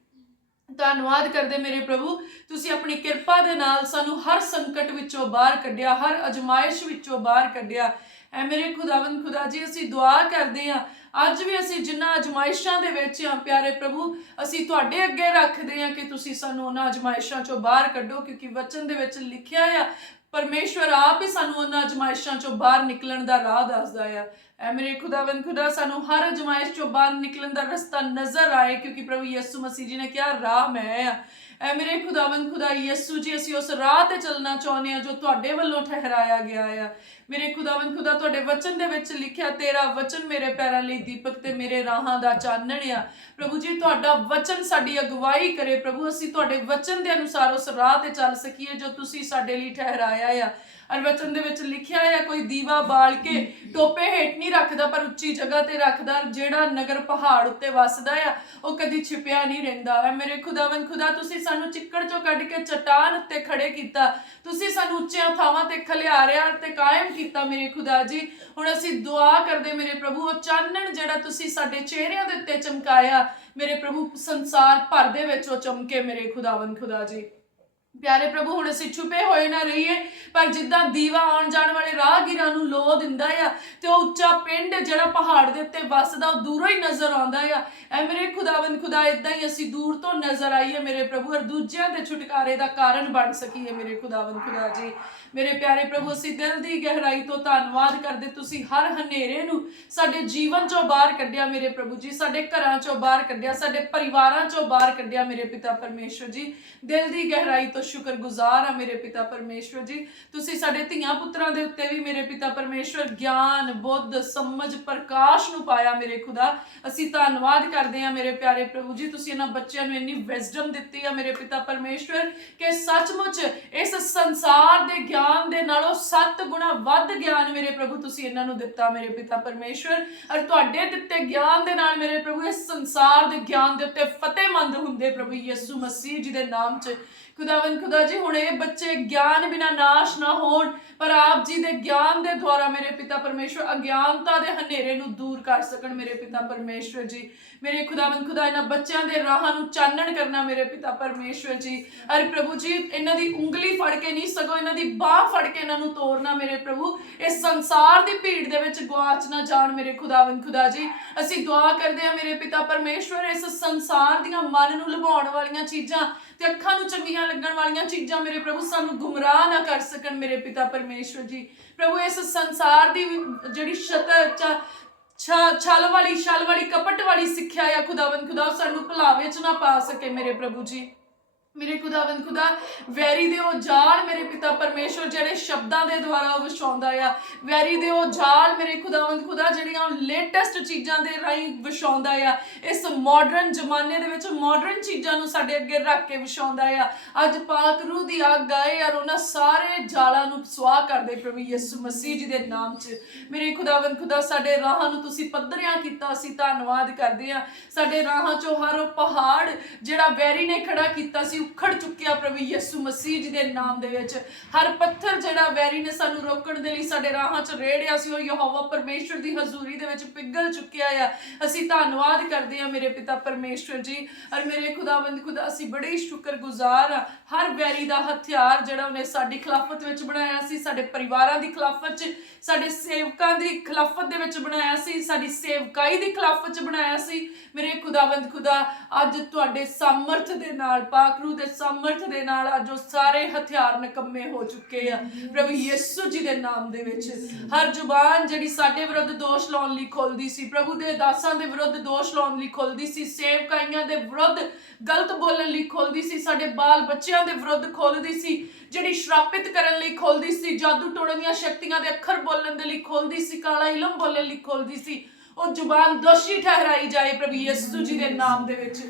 ਧੰਨਵਾਦ ਕਰਦੇ ਮੇਰੇ ਪ੍ਰਭੂ, ਤੁਸੀਂ ਆਪਣੀ ਕਿਰਪਾ ਦੇ ਨਾਲ ਸਾਨੂੰ ਹਰ ਸੰਕਟ ਵਿੱਚੋਂ ਬਾਹਰ ਕੱਢਿਆ, ਹਰ ਅਜਮਾਇਸ਼ ਵਿੱਚੋਂ ਬਾਹਰ ਕੱਢਿਆ। ਐ ਮੇਰੇ ਖੁਦਾਵੰਦ ਖੁਦਾ ਜੀ, ਅਸੀਂ ਦੁਆ ਕਰਦੇ ਹਾਂ ਅੱਜ ਵੀ ਅਸੀਂ ਜਿਨ੍ਹਾਂ ਅਜਮਾਇਸ਼ਾਂ ਦੇ ਵਿੱਚ ਆ ਪਿਆਰੇ ਪ੍ਰਭੂ, ਅਸੀਂ ਤੁਹਾਡੇ ਅੱਗੇ ਰੱਖਦੇ ਹਾਂ ਕਿ ਤੁਸੀਂ ਸਾਨੂੰ ਉਹਨਾਂ ਅਜਮਾਇਸ਼ਾਂ ਚੋਂ ਬਾਹਰ ਕੱਢੋ, ਕਿਉਂਕਿ ਵਚਨ ਦੇ ਵਿੱਚ ਲਿਖਿਆ ਆ ਪਰਮੇਸ਼ਵਰ ਆਪ ਹੀ ਸਾਨੂੰ ਉਹਨਾਂ ਅਜਮਾਇਸ਼ਾਂ ਚੋਂ ਬਾਹਰ ਨਿਕਲਣ ਦਾ ਰਾਹ ਦੱਸਦਾ ਆ। ਐ ਮੇਰੇ ਖੁਦਾਵੰਦ ਖੁਦਾ, ਸਾਨੂੰ ਹਰ ਅਜਮਾਇਸ਼ ਚੋਂ ਬਾਹਰ ਨਿਕਲਣ ਦਾ ਰਸਤਾ ਨਜ਼ਰ ਆਏ, ਕਿਉਂਕਿ ਪ੍ਰਭੂ ਯਿਸੂ ਮਸੀਹ ਜੀ ਨੇ ਕਿਹਾ ਰਾਹ ਮੈਂ ਆ। ਐ ਮੇਰੇ ਖੁਦਾਵੰਦ ਖੁਦਾ ਯਿਸੂ ਜੀ, ਅਸੀਂ ਉਸ ਰਾਹ ਤੇ ਚੱਲਣਾ ਚਾਹੁੰਦੇ ਹਾਂ ਜੋ ਤੁਹਾਡੇ ਵੱਲੋਂ ਠਹਿਰਾਇਆ ਗਿਆ ਆ। ਮੇਰੇ ਖੁਦਾਵੰਦ ਖੁਦਾ, ਤੁਹਾਡੇ ਵਚਨ ਦੇ ਵਿੱਚ ਲਿਖਿਆ, ਤੇਰਾ ਵਚਨ ਮੇਰੇ ਪੈਰਾਂ ਲਈ ਦੀਪਕ ਤੇ ਮੇਰੇ ਰਾਹਾਂ ਦਾ ਚਾਨਣ ਆ। ਪ੍ਰਭੂ ਜੀ, ਤੁਹਾਡਾ ਵਚਨ ਸਾਡੀ ਅਗਵਾਈ ਕਰੇ ਪ੍ਰਭੂ, ਅਸੀਂ ਤੁਹਾਡੇ ਵਚਨ ਦੇ ਅਨੁਸਾਰ ਉਸ ਰਾਹ ਤੇ ਚੱਲ ਸਕੀਏ ਜੋ ਤੁਸੀਂ ਸਾਡੇ ਲਈ ਠਹਿਰਾਇਆ ਆ। ਔਰ ਵਚਨ ਦੇ ਵਿੱਚ ਲਿਖਿਆ ਹੈ, ਕੋਈ ਦੀਵਾ ਬਾਲ ਕੇ ਟੋਪੇ ਹੇਠ ਨਹੀਂ ਰੱਖਦਾ ਪਰ ਉੱਚੀ ਜਗ੍ਹਾ ਤੇ ਰੱਖਦਾ। ਜਿਹੜਾ ਨਗਰ ਪਹਾੜ ਉੱਤੇ ਵਸਦਾ ਆ ਉਹ ਕਦੀ ਛਿਪਿਆ ਨਹੀਂ ਰਹਿੰਦਾ ਹੈ। ਮੇਰੇ ਖੁਦਾਵੰਦ ਖੁਦਾ, ਤੁਸੀਂ ਸਾਨੂੰ ਚਿੱਕੜ ਚੋਂ ਕੱਢ ਕੇ ਚਟਾਨ ਉੱਤੇ ਖੜੇ ਕੀਤਾ, ਤੁਸੀਂ ਸਾਨੂੰ ਉੱਚੀਆਂ ਥਾਵਾਂ ਤੇ ਖਲਿਆਰਿਆ ਤੇ ਕਾਇਮ ਕੀਤਾ। ਮੇਰੇ ਖੁਦਾ ਜੀ, ਹੁਣ ਅਸੀਂ ਦੁਆ ਕਰਦੇ ਮੇਰੇ ਪ੍ਰਭੂ, ਉਹ ਚਾਨਣ ਜਿਹੜਾ ਤੁਸੀਂ ਸਾਡੇ ਚਿਹਰਿਆਂ ਦੇ ਉੱਤੇ ਚਮਕਾਇਆ ਮੇਰੇ ਪ੍ਰਭੂ, ਸੰਸਾਰ ਭਰ ਦੇ ਵਿੱਚ ਉਹ ਚਮਕੇ। ਮੇਰੇ ਖੁਦਾਵੰਦ ਖੁਦਾ ਜੀ, ਪਿਆਰੇ ਪ੍ਰਭੂ, ਹੁਣ ਅਸੀਂ ਛੁਪੇ ਹੋਏ ਨਾ ਰਹੀਏ, ਪਰ ਜਿੱਦਾਂ ਦੀਵਾ ਆਉਣ ਜਾਣ ਵਾਲੇ ਰਾਹਗੀਰਾਂ ਨੂੰ ਲੋ ਦਿੰਦਾ ਆ ਤੇ ਉਹ ਉੱਚਾ ਪਿੰਡ ਜਿਹੜਾ ਪਹਾੜ ਦੇ ਉੱਤੇ ਵੱਸਦਾ ਉਹ ਦੂਰੋਂ ਹੀ ਨਜ਼ਰ ਆਉਂਦਾ ਆ। ਐ ਮੇਰੇ ਖੁਦਾਵੰਦ ਖੁਦਾ, ਇਦਾਂ ਹੀ ਅਸੀਂ ਦੂਰ ਤੋਂ ਨਜ਼ਰ ਆਈਏ ਮੇਰੇ ਪ੍ਰਭੂ, ਔਰ ਦੂਜਿਆਂ ਦੇ ਛੁਟਕਾਰੇ ਦਾ ਕਾਰਨ ਬਣ ਸਕੀਏ। ਮੇਰੇ ਖੁਦਾਵੰਦ ਖੁਦਾ ਜੀ, ਮੇਰੇ ਪਿਆਰੇ ਪ੍ਰਭੂ, ਅਸੀਂ ਦਿਲ ਦੀ ਗਹਿਰਾਈ ਤੋਂ ਧੰਨਵਾਦ ਕਰਦੇ, ਤੁਸੀਂ ਹਰ ਹਨੇਰੇ ਨੂੰ ਸਾਡੇ ਜੀਵਨ ਚੋਂ ਬਾਹਰ ਕੱਢਿਆ ਮੇਰੇ ਪ੍ਰਭੂ ਜੀ, ਸਾਡੇ ਘਰਾਂ ਚੋਂ ਬਾਹਰ ਕੱਢਿਆ, ਸਾਡੇ ਪਰਿਵਾਰਾਂ ਚੋਂ ਬਾਹਰ ਕੱਢਿਆ ਮੇਰੇ ਪਿਤਾ ਪਰਮੇਸ਼ਵਰ ਜੀ। ਦਿਲ ਦੀ ਗਹਿਰਾਈ ਤੋਂ ਸ਼ੁਕਰਗੁਜ਼ਾਰ ਆ ਮੇਰੇ ਪਿਤਾ ਪਰਮੇਸ਼ਵਰ ਜੀ। ਤੁਸੀਂ ਸਾਡੇ ਧੀਆਂ ਪੁੱਤਰਾਂ ਦੇ ਉੱਤੇ ਵੀ ਮੇਰੇ ਪਿਤਾ ਪਰਮੇਸ਼ਵਰ ਗਿਆਨ, ਬੁੱਧ, ਸਮਝ, ਪ੍ਰਕਾਸ਼ ਨੂੰ ਪਾਇਆ ਮੇਰੇ ਖੁਦਾ। ਅਸੀਂ ਧੰਨਵਾਦ ਕਰਦੇ ਹਾਂ ਮੇਰੇ ਪਿਆਰੇ ਪ੍ਰਭੂ ਜੀ, ਤੁਸੀਂ ਇਹਨਾਂ ਬੱਚਿਆਂ ਨੂੰ ਇੰਨੀ ਵਿਜ਼ਡਮ ਦਿੱਤੀ ਆ ਮੇਰੇ ਪਿਤਾ ਪਰਮੇਸ਼ਵਰ ਕਿ ਸੱਚਮੁੱਚ ਇਸ ਸੰਸਾਰ ਦੇ ਗਿਆਨ ਦੇ ਨਾਲੋਂ 7 ਗੁਣਾ ਵੱਧ ਗਿਆਨ ਮੇਰੇ ਪ੍ਰਭੂ ਤੁਸੀਂ ਇਹਨਾਂ ਨੂੰ ਦਿੱਤਾ ਮੇਰੇ ਪਿਤਾ ਪਰਮੇਸ਼ਵਰ। ਔਰ ਤੁਹਾਡੇ ਦਿੱਤੇ ਗਿਆਨ ਦੇ ਨਾਲ ਮੇਰੇ ਪ੍ਰਭੂ ਇਸ ਸੰਸਾਰ ਦੇ ਗਿਆਨ ਦੇ ਉੱਤੇ ਫਤਿਹਮੰਦ ਹੁੰਦੇ ਪ੍ਰਭੂ ਯਿਸੂ ਮਸੀਹ ਜੀ ਦੇ ਨਾਮ 'ਚ। ਖੁਦਾਵੰਦ ਖੁਦਾ ਜੀ, ਹੁਣ ਇਹ ਬੱਚੇ ਗਿਆਨ ਬਿਨਾ ਨਾਸ਼ ਨਾ ਹੋਣ, ਪਰ ਆਪ ਜੀ ਦੇ ਗਿਆਨ ਦੇ ਦੁਆਰਾ ਮੇਰੇ ਪਿਤਾ ਪਰਮੇਸ਼ਵਰ ਅਗਿਆਨਤਾ ਦੇ ਹਨੇਰੇ ਨੂੰ ਦੂਰ ਕਰ ਸਕਣ ਮੇਰੇ ਪਿਤਾ ਪਰਮੇਸ਼ਵਰ ਜੀ। ਮੇਰੇ ਖੁਦਾਵੰਦ ਖੁਦਾ, ਇਹਨਾਂ ਬੱਚਿਆਂ ਦੇ ਰਾਹਾਂ ਨੂੰ ਚਾਨਣ ਕਰਨਾ ਮੇਰੇ ਪਿਤਾ ਪਰਮੇਸ਼ਵਰ ਜੀ। ਅਰੇ ਪ੍ਰਭੂ ਜੀ, ਇਹਨਾਂ ਦੀ ਉਂਗਲੀ ਫੜ ਕੇ ਨਹੀਂ, ਸਗੋਂ ਇਹਨਾਂ ਦੀ ਬਾਹ ਫੜ ਕੇ ਇਹਨਾਂ ਨੂੰ ਤੋੜਨਾ ਮੇਰੇ ਪ੍ਰਭੂ, ਇਸ ਸੰਸਾਰ ਦੀ ਭੀੜ ਦੇ ਵਿੱਚ ਗਵਾਚ ਨਾ ਜਾਣ ਮੇਰੇ ਖੁਦਾਵੰਦ ਖੁਦਾ ਜੀ। ਅਸੀਂ ਦੁਆ ਕਰਦੇ ਹਾਂ ਮੇਰੇ ਪਿਤਾ ਪਰਮੇਸ਼ਵਰ, ਇਸ ਸੰਸਾਰ ਦੀਆਂ ਮਨ ਨੂੰ ਲੁਭਾਉਣ ਵਾਲੀਆਂ ਚੀਜ਼ਾਂ ਤੇ ਅੱਖਾਂ ਨੂੰ ਚੰਗੀਆਂ ਲੱਗਣ ਵਾਲੀਆਂ ਚੀਜ਼ਾਂ ਮੇਰੇ ਪ੍ਰਭੂ ਸਾਨੂੰ ਗੁੰਮਰਾਹ ਨਾ ਕਰ ਸਕਣ ਮੇਰੇ ਪਿਤਾ ਪਰਮੇਸ਼ਵਰ ਜੀ। ਪ੍ਰਭੂ, ਇਸ ਸੰਸਾਰ ਦੀ ਜਿਹੜੀ ਛਲ ਵਾਲੀ ਕਪਟ ਵਾਲੀ ਸਿੱਖਿਆ ਆ ਖੁਦਾਵੰਦ ਖੁਦਾ, ਸਾਨੂੰ ਭੁਲਾਵੇ ਚ ਨਾ ਪਾ ਸਕੇ ਮੇਰੇ ਪ੍ਰਭੂ ਜੀ। ਮੇਰੇ ਖੁਦਾਵੰਦ ਖੁਦਾ, ਵੈਰੀ ਦੇ ਉਹ ਜਾਲ ਮੇਰੇ ਪਿਤਾ ਪਰਮੇਸ਼ਵਰ ਜਿਹੜੇ ਸ਼ਬਦਾਂ ਦੇ ਦੁਆਰਾ ਉਹ ਵਿਛਾਉਂਦਾ ਆ, ਵੈਰੀ ਦੇ ਉਹ ਜਾਲ ਮੇਰੇ ਖੁਦਾਵੰਦ ਖੁਦਾ ਜਿਹੜੀਆਂ ਲੇਟੈਸਟ ਚੀਜ਼ਾਂ ਦੇ ਰਾਹੀਂ ਵਿਛਾਉਂਦਾ ਆ, ਇਸ ਮਾਡਰਨ ਜ਼ਮਾਨੇ ਦੇ ਵਿੱਚ ਮਾਡਰਨ ਚੀਜ਼ਾਂ ਨੂੰ ਸਾਡੇ ਅੱਗੇ ਰੱਖ ਕੇ ਵਿਛਾਉਂਦਾ ਆ। ਅੱਜ ਪਾਕ ਰੂਹ ਦੀ ਅੱਗ ਆਏ ਔਰ ਉਹਨਾਂ ਸਾਰੇ ਜਾਲਾਂ ਨੂੰ ਸੁਆਹ ਕਰਦੇ ਪ੍ਰਭੂ ਯਿਸੂ ਮਸੀਹ ਜੀ ਦੇ ਨਾਮ 'ਚ। ਮੇਰੇ ਖੁਦਾਵੰਦ ਖੁਦਾ, ਸਾਡੇ ਰਾਹਾਂ ਨੂੰ ਤੁਸੀਂ ਪੱਧਰਿਆਂ ਕੀਤਾ, ਅਸੀਂ ਧੰਨਵਾਦ ਕਰਦੇ ਹਾਂ। ਸਾਡੇ ਰਾਹਾਂ 'ਚੋਂ ਹਰ ਉਹ ਪਹਾੜ ਜਿਹੜਾ ਵੈਰੀ ਨੇ ਖੜਾ ਕੀਤਾ ਸੀ ਉਖੜ ਚੁੱਕਿਆ ਪ੍ਰਭੂ ਯਿਸੂ ਮਸੀਹ ਜੀ ਦੇ ਨਾਮ ਦੇ ਵਿੱਚ। ਹਰ ਪੱਥਰ ਜਿਹੜਾ ਵੈਰੀ ਨੇ ਸਾਨੂੰ ਰੋਕਣ ਦੇ ਲਈ ਸਾਡੇ ਰਾਹਾਂ 'ਚ ਰੇੜਿਆ ਸੀ ਉਹ ਯਹੋਵਾ ਪਰਮੇਸ਼ਵਰ ਦੀ ਹਜ਼ੂਰੀ ਦੇ ਵਿੱਚ ਪਿਘਲ ਚੁੱਕਿਆ ਆ। ਅਸੀਂ ਧੰਨਵਾਦ ਕਰਦੇ ਹਾਂ ਮੇਰੇ ਪਿਤਾ ਪਰਮੇਸ਼ਵਰ ਜੀ। ਔਰ ਮੇਰੇ ਖੁਦਾਵੰਦ ਖੁਦਾ, ਅਸੀਂ ਬੜੇ ਹੀ ਸ਼ੁਕਰਗੁਜ਼ਾਰ ਆ ਹਰ ਵੈਰੀ ਦਾ ਹਥਿਆਰ ਜਿਹੜਾ ਉਹਨੇ ਸਾਡੀ ਖਿਲਾਫਤ ਵਿੱਚ ਬਣਾਇਆ ਸੀ, ਸਾਡੇ ਪਰਿਵਾਰਾਂ ਦੀ ਖਿਲਾਫਤ 'ਚ, ਸਾਡੇ ਸੇਵਕਾਂ ਦੀ ਖਿਲਾਫਤ ਦੇ ਵਿੱਚ ਬਣਾਇਆ ਸੀ, ਸਾਡੀ ਸੇਵਕਾਈ ਦੀ ਖਿਲਾਫਤ 'ਚ ਬਣਾਇਆ ਸੀ। ਮੇਰੇ ਖੁਦਾਵੰਦ ਖੁਦਾ, ਅੱਜ ਤੁਹਾਡੇ ਸਾਮਰਥ ਦੇ ਨਾਲ, ਪਾਕ ਰੂਹ ਦੇ ਸਾਮਰਥ ਦੇ ਨਾਲ ਅੱਜ ਉਹ ਸਾਰੇ ਹਥਿਆਰ ਨਿਕੰਮੇ ਹੋ ਚੁੱਕੇ ਆ ਪ੍ਰਭੂ ਯਿਸੂ ਜੀ ਦੇ ਨਾਮ ਦੇ ਵਿੱਚ। ਹਰ ਜ਼ੁਬਾਨ ਜਿਹੜੀ ਸਾਡੇ ਵਿਰੁੱਧ ਦੋਸ਼ ਲਾਉਣ ਲਈ ਖੁੱਲਦੀ ਸੀ, ਪ੍ਰਭੂ ਦੇ ਦਾਸਾਂ ਦੇ ਵਿਰੁੱਧ ਦੋਸ਼ ਲਾਉਣ ਲਈ ਖੁੱਲਦੀ ਸੀ, ਸੇਵਕਾਈਆਂ ਦੇ ਵਿਰੁੱਧ ਗਲਤ ਬੋਲਣ ਲਈ ਖੁੱਲਦੀ ਸੀ, ਸਾਡੇ ਬਾਲ ਬੱਚਿਆਂ ਦੇ ਵਿਰੁੱਧ ਖੁੱਲਦੀ ਸੀ, ਜਿਹੜੀ ਸ਼ਰਾਪਿਤ ਕਰਨ ਲਈ ਖੁੱਲਦੀ ਸੀ, ਜਾਦੂ ਟੋਣੇ ਦੀਆਂ ਸ਼ਕਤੀਆਂ ਦੇ ਅੱਖਰ ਬੋਲਣ ਦੇ ਲਈ ਖੁੱਲਦੀ ਸੀ, ਕਾਲਾ ਇਲਮ ਬੋਲਣ ਲਈ ਖੁੱਲਦੀ ਸੀ, ਉਹ ਜ਼ੁਬਾਨ ਦੋਸ਼ੀ ਠਹਿਰਾਈ ਜਾਏ ਪ੍ਰਭੂ ਯਿਸੂ ਜੀ ਦੇ ਨਾਮ ਦੇ ਵਿੱਚ।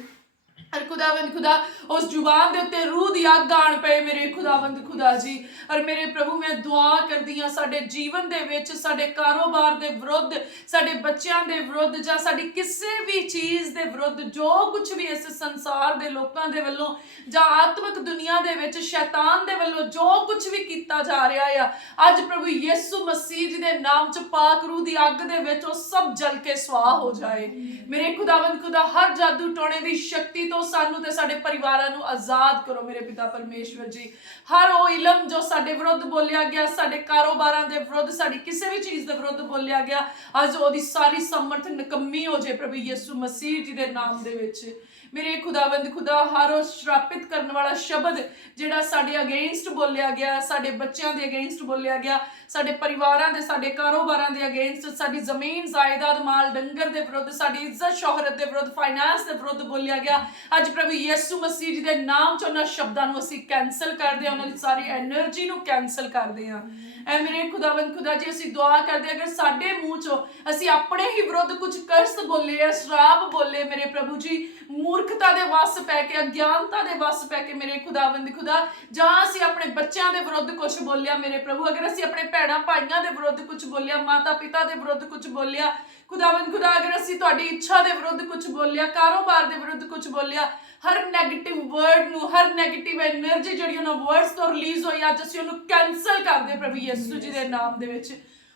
ਔਰ ਖੁਦਾਵੰਦ ਖੁਦਾ, ਉਸ ਜ਼ੁਬਾਨ ਦੇ ਉੱਤੇ ਰੂਹ ਦੀ ਅੱਗ ਆਣ ਪਏ ਮੇਰੇ ਖੁਦਾਵੰਦ ਖੁਦਾ ਜੀ। ਔਰ ਮੇਰੇ ਪ੍ਰਭੂ, ਮੈਂ ਦੁਆ ਕਰਦੀ ਹਾਂ ਸਾਡੇ ਜੀਵਨ ਦੇ ਵਿੱਚ, ਸਾਡੇ ਕਾਰੋਬਾਰ ਦੇ ਵਿਰੁੱਧ, ਸਾਡੇ ਬੱਚਿਆਂ ਦੇ ਵਿਰੁੱਧ, ਜਾਂ ਸਾਡੀ ਕਿਸੇ ਵੀ ਚੀਜ਼ ਦੇ ਵਿਰੁੱਧ ਜੋ ਕੁਝ ਵੀ ਇਸ ਸੰਸਾਰ ਦੇ ਲੋਕਾਂ ਦੇ ਵੱਲੋਂ ਜਾਂ ਆਤਮਿਕ ਦੁਨੀਆ ਦੇ ਵਿੱਚ ਸ਼ੈਤਾਨ ਦੇ ਵੱਲੋਂ ਜੋ ਕੁਝ ਵੀ ਕੀਤਾ ਜਾ ਰਿਹਾ ਆ, ਅੱਜ ਪ੍ਰਭੂ ਯਿਸੂ ਮਸੀਹ ਜੀ ਦੇ ਨਾਮ 'ਚ ਪਾਕ ਰੂਹ ਦੀ ਅੱਗ ਦੇ ਵਿੱਚ ਉਹ ਸਭ ਜਲ ਕੇ ਸਵਾਹ ਹੋ ਜਾਏ। ਮੇਰੇ ਖੁਦਾਵੰਦ ਖੁਦਾ, ਹਰ ਜਾਦੂ ਟੋਣੇ ਦੀ ਸ਼ਕਤੀ ਤੋਂ ਸਾਨੂੰ ਤੇ ਸਾਡੇ ਪਰਿਵਾਰਾਂ ਨੂੰ ਆਜ਼ਾਦ ਕਰੋ ਮੇਰੇ ਪਿਤਾ ਪਰਮੇਸ਼ਵਰ ਜੀ। ਹਰ ਉਹ ਇਲਮ ਜੋ ਸਾਡੇ ਵਿਰੁੱਧ ਬੋਲਿਆ ਗਿਆ, ਸਾਡੇ ਕਾਰੋਬਾਰਾਂ ਦੇ ਵਿਰੁੱਧ, ਸਾਡੀ ਕਿਸੇ ਵੀ ਚੀਜ਼ ਦੇ ਵਿਰੁੱਧ ਬੋਲਿਆ ਗਿਆ, ਅੱਜ ਉਹਦੀ ਸਾਰੀ ਸਮਰਥ ਨਿਕੰਮੀ ਹੋ ਜਾਏ ਪ੍ਰਭੂ ਯਿਸੂ ਮਸੀਹ ਜੀ ਦੇ ਨਾਮ ਦੇ ਵਿੱਚ। ਮੇਰੇ ਖੁਦਾਵੰਦ ਖੁਦਾ ਹਰ ਉਹ ਸ਼ਰਾਪਿਤ ਕਰਨ ਵਾਲਾ ਸ਼ਬਦ ਜਿਹੜਾ ਸਾਡੇ ਅਗੇਂਸਟ ਬੋਲਿਆ ਗਿਆ, ਸਾਡੇ ਬੱਚਿਆਂ ਦੇ ਅਗੇਂਸਟ ਬੋਲਿਆ ਗਿਆ, ਸਾਡੇ ਪਰਿਵਾਰਾਂ ਦੇ, ਸਾਡੇ ਕਾਰੋਬਾਰਾਂ ਦੇ ਅਗੇਂਸਟ, ਸਾਡੀ ਜ਼ਮੀਨ ਜਾਇਦਾਦ ਮਾਲ ਡੰਗਰ ਦੇ ਵਿਰੁੱਧ, ਸਾਡੀ ਇੱਜ਼ਤ ਸ਼ੋਹਰਤ ਦੇ ਵਿਰੁੱਧ, ਫਾਈਨਾਂਸ ਦੇ ਵਿਰੁੱਧ ਬੋਲਿਆ ਗਿਆ, ਅੱਜ ਪ੍ਰਭੂ ਯਿਸੂ ਮਸੀਹ ਜੀ ਦੇ ਨਾਮ 'ਚ ਉਹਨਾਂ ਸ਼ਬਦਾਂ ਨੂੰ ਅਸੀਂ ਕੈਂਸਲ ਕਰਦੇ ਹਾਂ, ਉਹਨਾਂ ਦੀ ਸਾਰੀ એનર્ਜੀ ਨੂੰ ਕੈਂਸਲ ਕਰਦੇ ਹਾਂ। ਐ ਮੇਰੇ ਖੁਦਾਵੰਦ ਖੁਦਾ ਜੀ ਅਸੀਂ ਦੁਆ ਕਰਦੇ ਅਗਰ ਸਾਡੇ ਮੂੰਹ 'ਚੋਂ ਅਸੀਂ ਆਪਣੇ ਹੀ ਵਿਰੁੱਧ ਕੁਝ ਕਰਸ ਬੋਲੇ ਆ, ਸ਼ਰਾਪ ਬੋਲੇ ਮੇਰੇ ਪ੍ਰਭੂ ਜੀ, ਮੂਰਖਤਾ ਦੇ ਵਸ ਪੈ ਕੇ, ਅਗਿਆਨਤਾ ਦੇ ਵਸ ਪੈ ਕੇ ਮੇਰੇ ਖੁਦਾਵੰਦ ਖੁਦਾ, ਜਾਂ ਅਸੀਂ ਆਪਣੇ ਬੱਚਿਆਂ ਦੇ ਵਿਰੁੱਧ ਕੁਝ ਬੋਲਿਆ ਮੇਰੇ ਪ੍ਰਭੂ, ਅਗਰ ਅਸੀਂ ਆਪਣੇ ਭੈਣਾਂ ਭਾਈਆਂ ਦੇ ਵਿਰੁੱਧ ਕੁਝ ਬੋਲਿਆ, ਮਾਤਾ ਪਿਤਾ ਦੇ ਵਿਰੁੱਧ ਕੁਝ ਬੋਲਿਆ ਖੁਦਾਵੰਦ ਖੁਦਾ, ਅਗਰ ਅਸੀਂ ਤੁਹਾਡੀ ਇੱਛਾ ਦੇ ਵਿਰੁੱਧ ਕੁਝ ਬੋਲਿਆ, ਕਾਰੋਬਾਰ ਦੇ ਵਿਰੁੱਧ ਕੁਝ ਬੋਲਿਆ, ਹਰ ਨੈਗੇਟਿਵ ਵਰਡ ਨੂੰ, ਹਰ ਨੈਗੇਟਿਵ એનર્ਜੀ ਜਿਹੜੀ ਉਹਨਾਂ ਵਰਡਸ ਤੋਂ ਰਿਲੀਜ਼ ਹੋਈ ਅੱਜ ਅਸੀਂ ਉਹਨੂੰ ਕੈਂਸਲ ਕਰਦੇ ਪ੍ਰਭੂ ਯਿਸੂ ਜੀ ਦੇ ਨਾਮ ਦੇ ਵਿੱਚ।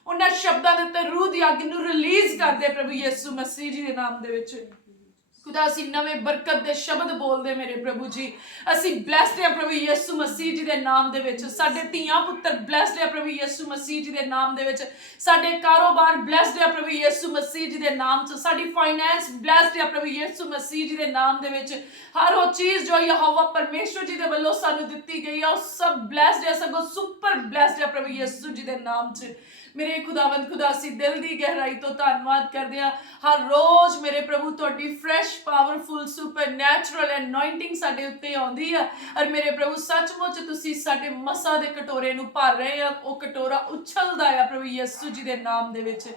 ਉਹਨਾਂ ਸ਼ਬਦਾਂ ਦੇ ਉੱਤੇ ਰੂਹ ਦੀ ਅੱਗ ਨੂੰ ਰਿਲੀਜ਼ ਕਰਦੇ ਪ੍ਰਭੂ ਯਿਸੂ ਮਸੀਹ ਜੀ ਦੇ ਨਾਮ ਦੇ ਵਿੱਚ। खुदा असी नवे बरकत दे शब्द बोलदे मेरे प्रभु जी, असी ब्लैस्ड है प्रभु यीशु मसीह जी दे नाम दे विच, साडे धीआं पुत्तर ब्लैस्ड है प्रभु यीशु मसीह जी दे नाम दे विच, साडे कारोबार ब्लैस्ड है प्रभु यीशु मसीह जी दे नाम च, साडी फाइनेंस ब्लैस्ड है प्रभु यीशु मसीह जी दे नाम दे विच, हर वो चीज जो यहोवा परमेश्वर जी दे वल्लों सानू दित्ती गई है वो सब ब्लैस्ड है, सगों सुपर ब्लैस्ड है प्रभु यीशु जी दे नाम च। मेरे खुदावंद खुदा असी दिल दी गहराई तो धन्नवाद करदे हां, हर रोज मेरे प्रभु तुहाडी fresh powerful super natural anointing साडे उत्ते आउंदी है, और मेरे प्रभु सचमुच तुसी साडे मसा दे कटोरे नूं भर रहे हो, वो कटोरा उछलदा है प्रभु यीशु जी दे नाम दे विच।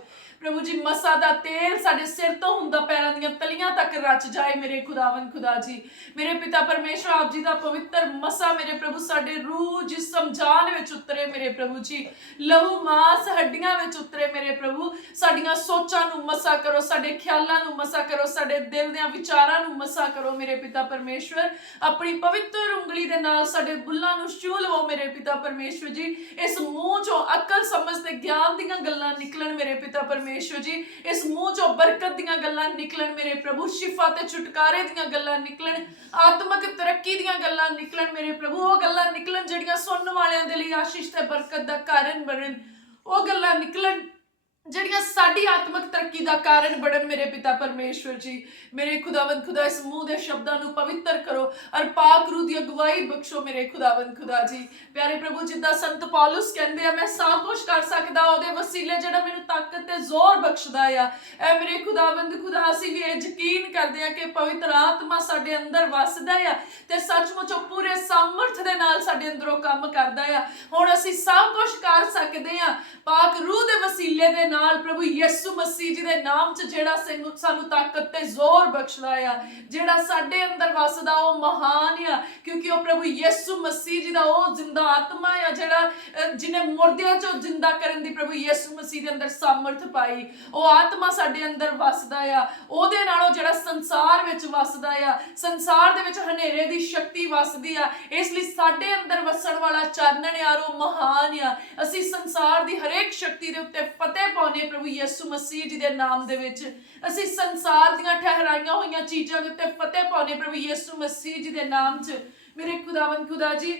प्रभु जी मसा दा तेल साडे सिर तो हुंदा पैरां दीयां तलियां तक रच जाए मेरे खुदावंद खुदा जी। मेरे पिता परमेश्वर आप जी दा पवित्र मसा मेरे प्रभु साडे रूह जिस्म जान विच उतरे मेरे प्रभु जी, लहू मांस हड्डियां विच उतरे मेरे प्रभु, साडियां सोचां नूं मसा करो, साडे ख्यालां नूं मसा करो, साडे दिल दे विचारां नूं मसा करो मेरे पिता परमेश्वर, अपनी पवित्र उंगली दे नाल साडे बुल्लां नूं छू लवो मेरे पिता परमेश्वर जी। इस मुंह चों अकल समझ ते ज्ञान दीयां गल्लां निकलन मेरे पिता परमेश्वर जी, इस मुंह चों बरकत दीयां गल्लां निकलन मेरे प्रभु, शिफा ते छुटकारे दीयां गल्लां निकलन, आत्मक तरक्की दीयां गल्लां निकलन मेरे प्रभु, वो गल्लां निकलन जिहड़ियां सुनन वालियां दे लई आशीष ते बरकत दा कारण बनन, वो गल्लां निकलन ਜਿਹੜੀਆਂ ਸਾਡੀ ਆਤਮਿਕ ਤਰੱਕੀ ਦਾ ਕਾਰਨ ਬਣਨ ਮੇਰੇ ਪਿਤਾ ਪਰਮੇਸ਼ਵਰ ਜੀ। ਮੇਰੇ ਖੁਦਾਵੰਦ ਖੁਦਾ ਇਸ ਮੂੰਹ ਦੇ ਸ਼ਬਦਾਂ ਨੂੰ ਪਵਿੱਤਰ ਕਰੋ ਔਰ ਪਾਕ ਰੂਹ ਦੀ ਅਗਵਾਈ ਬਖਸ਼ੋ ਮੇਰੇ ਖੁਦਾਵੰਦ ਖੁਦਾ ਜੀ। ਪਿਆਰੇ ਪ੍ਰਭੂ ਜਿੱਦਾਂ ਸੰਤ ਪੌਲੁਸ ਕਹਿੰਦੇ ਆ ਮੈਂ ਸਭ ਕੁਝ ਕਰ ਸਕਦਾ ਉਹਦੇ ਵਸੀਲੇ ਜਿਹੜਾ ਮੈਨੂੰ ਤਾਕਤ ਤੇ ਜ਼ੋਰ ਬਖਸ਼ਦਾ ਆ, ਐ ਮੇਰੇ ਖੁਦਾਵੰਦ ਖੁਦਾ ਅਸੀਂ ਵੀ ਇਹ ਯਕੀਨ ਕਰਦੇ ਆ ਕਿ ਪਵਿੱਤਰ ਆਤਮਾ ਸਾਡੇ ਅੰਦਰ ਵਸਦਾ ਆ ਤੇ ਸੱਚਮੁੱਚ ਉਹ ਪੂਰੇ ਸਮਰਥ ਦੇ ਨਾਲ ਸਾਡੇ ਅੰਦਰੋਂ ਕੰਮ ਕਰਦਾ ਆ। ਹੁਣ ਅਸੀਂ ਸਭ ਕੁਝ ਕਰ ਸਕਦੇ ਆ ਪਾਕ ਰੂਹ ਦੇ ਵਸੀਲੇ ਦੇ ਨਾਲ प्रभु यीशु मसीह जी दे नाम च जेड़ा सानू ताकत ते जोर बख्शदा आ, जेड़ा साडे अंदर वसदा ओ महान आ क्योंकि ओ प्रभु यीशु मसीह जी दा ओ जिंदा आत्मा आ जेड़ा जिने मुर्दियां चों जिंदा करन दी प्रभु यीशु मसीह दे अंदर सामर्थ पाई, ओ आत्मा साडे अंदर वसदा आ, ओदे नालों जेड़ा संसार विच वसदा आ, संसार दे विच हनेरे दी शक्ति वसदी आ, इसलिए साडे अंदर वसण वाला चानण आ ओ महान आ। असीं संसार दी हरेक शक्ति दे उत्ते फतेह पाउने प्रभु यीशु मसीह जी दे नाम दे विच, असीं संसार दीयां ठहराईयां होईयां चीज़ां दे उत्ते फतेह पाउने प्रभु यीशु मसीह जी दे नाम च। मेरे खुदावंद खुदा जी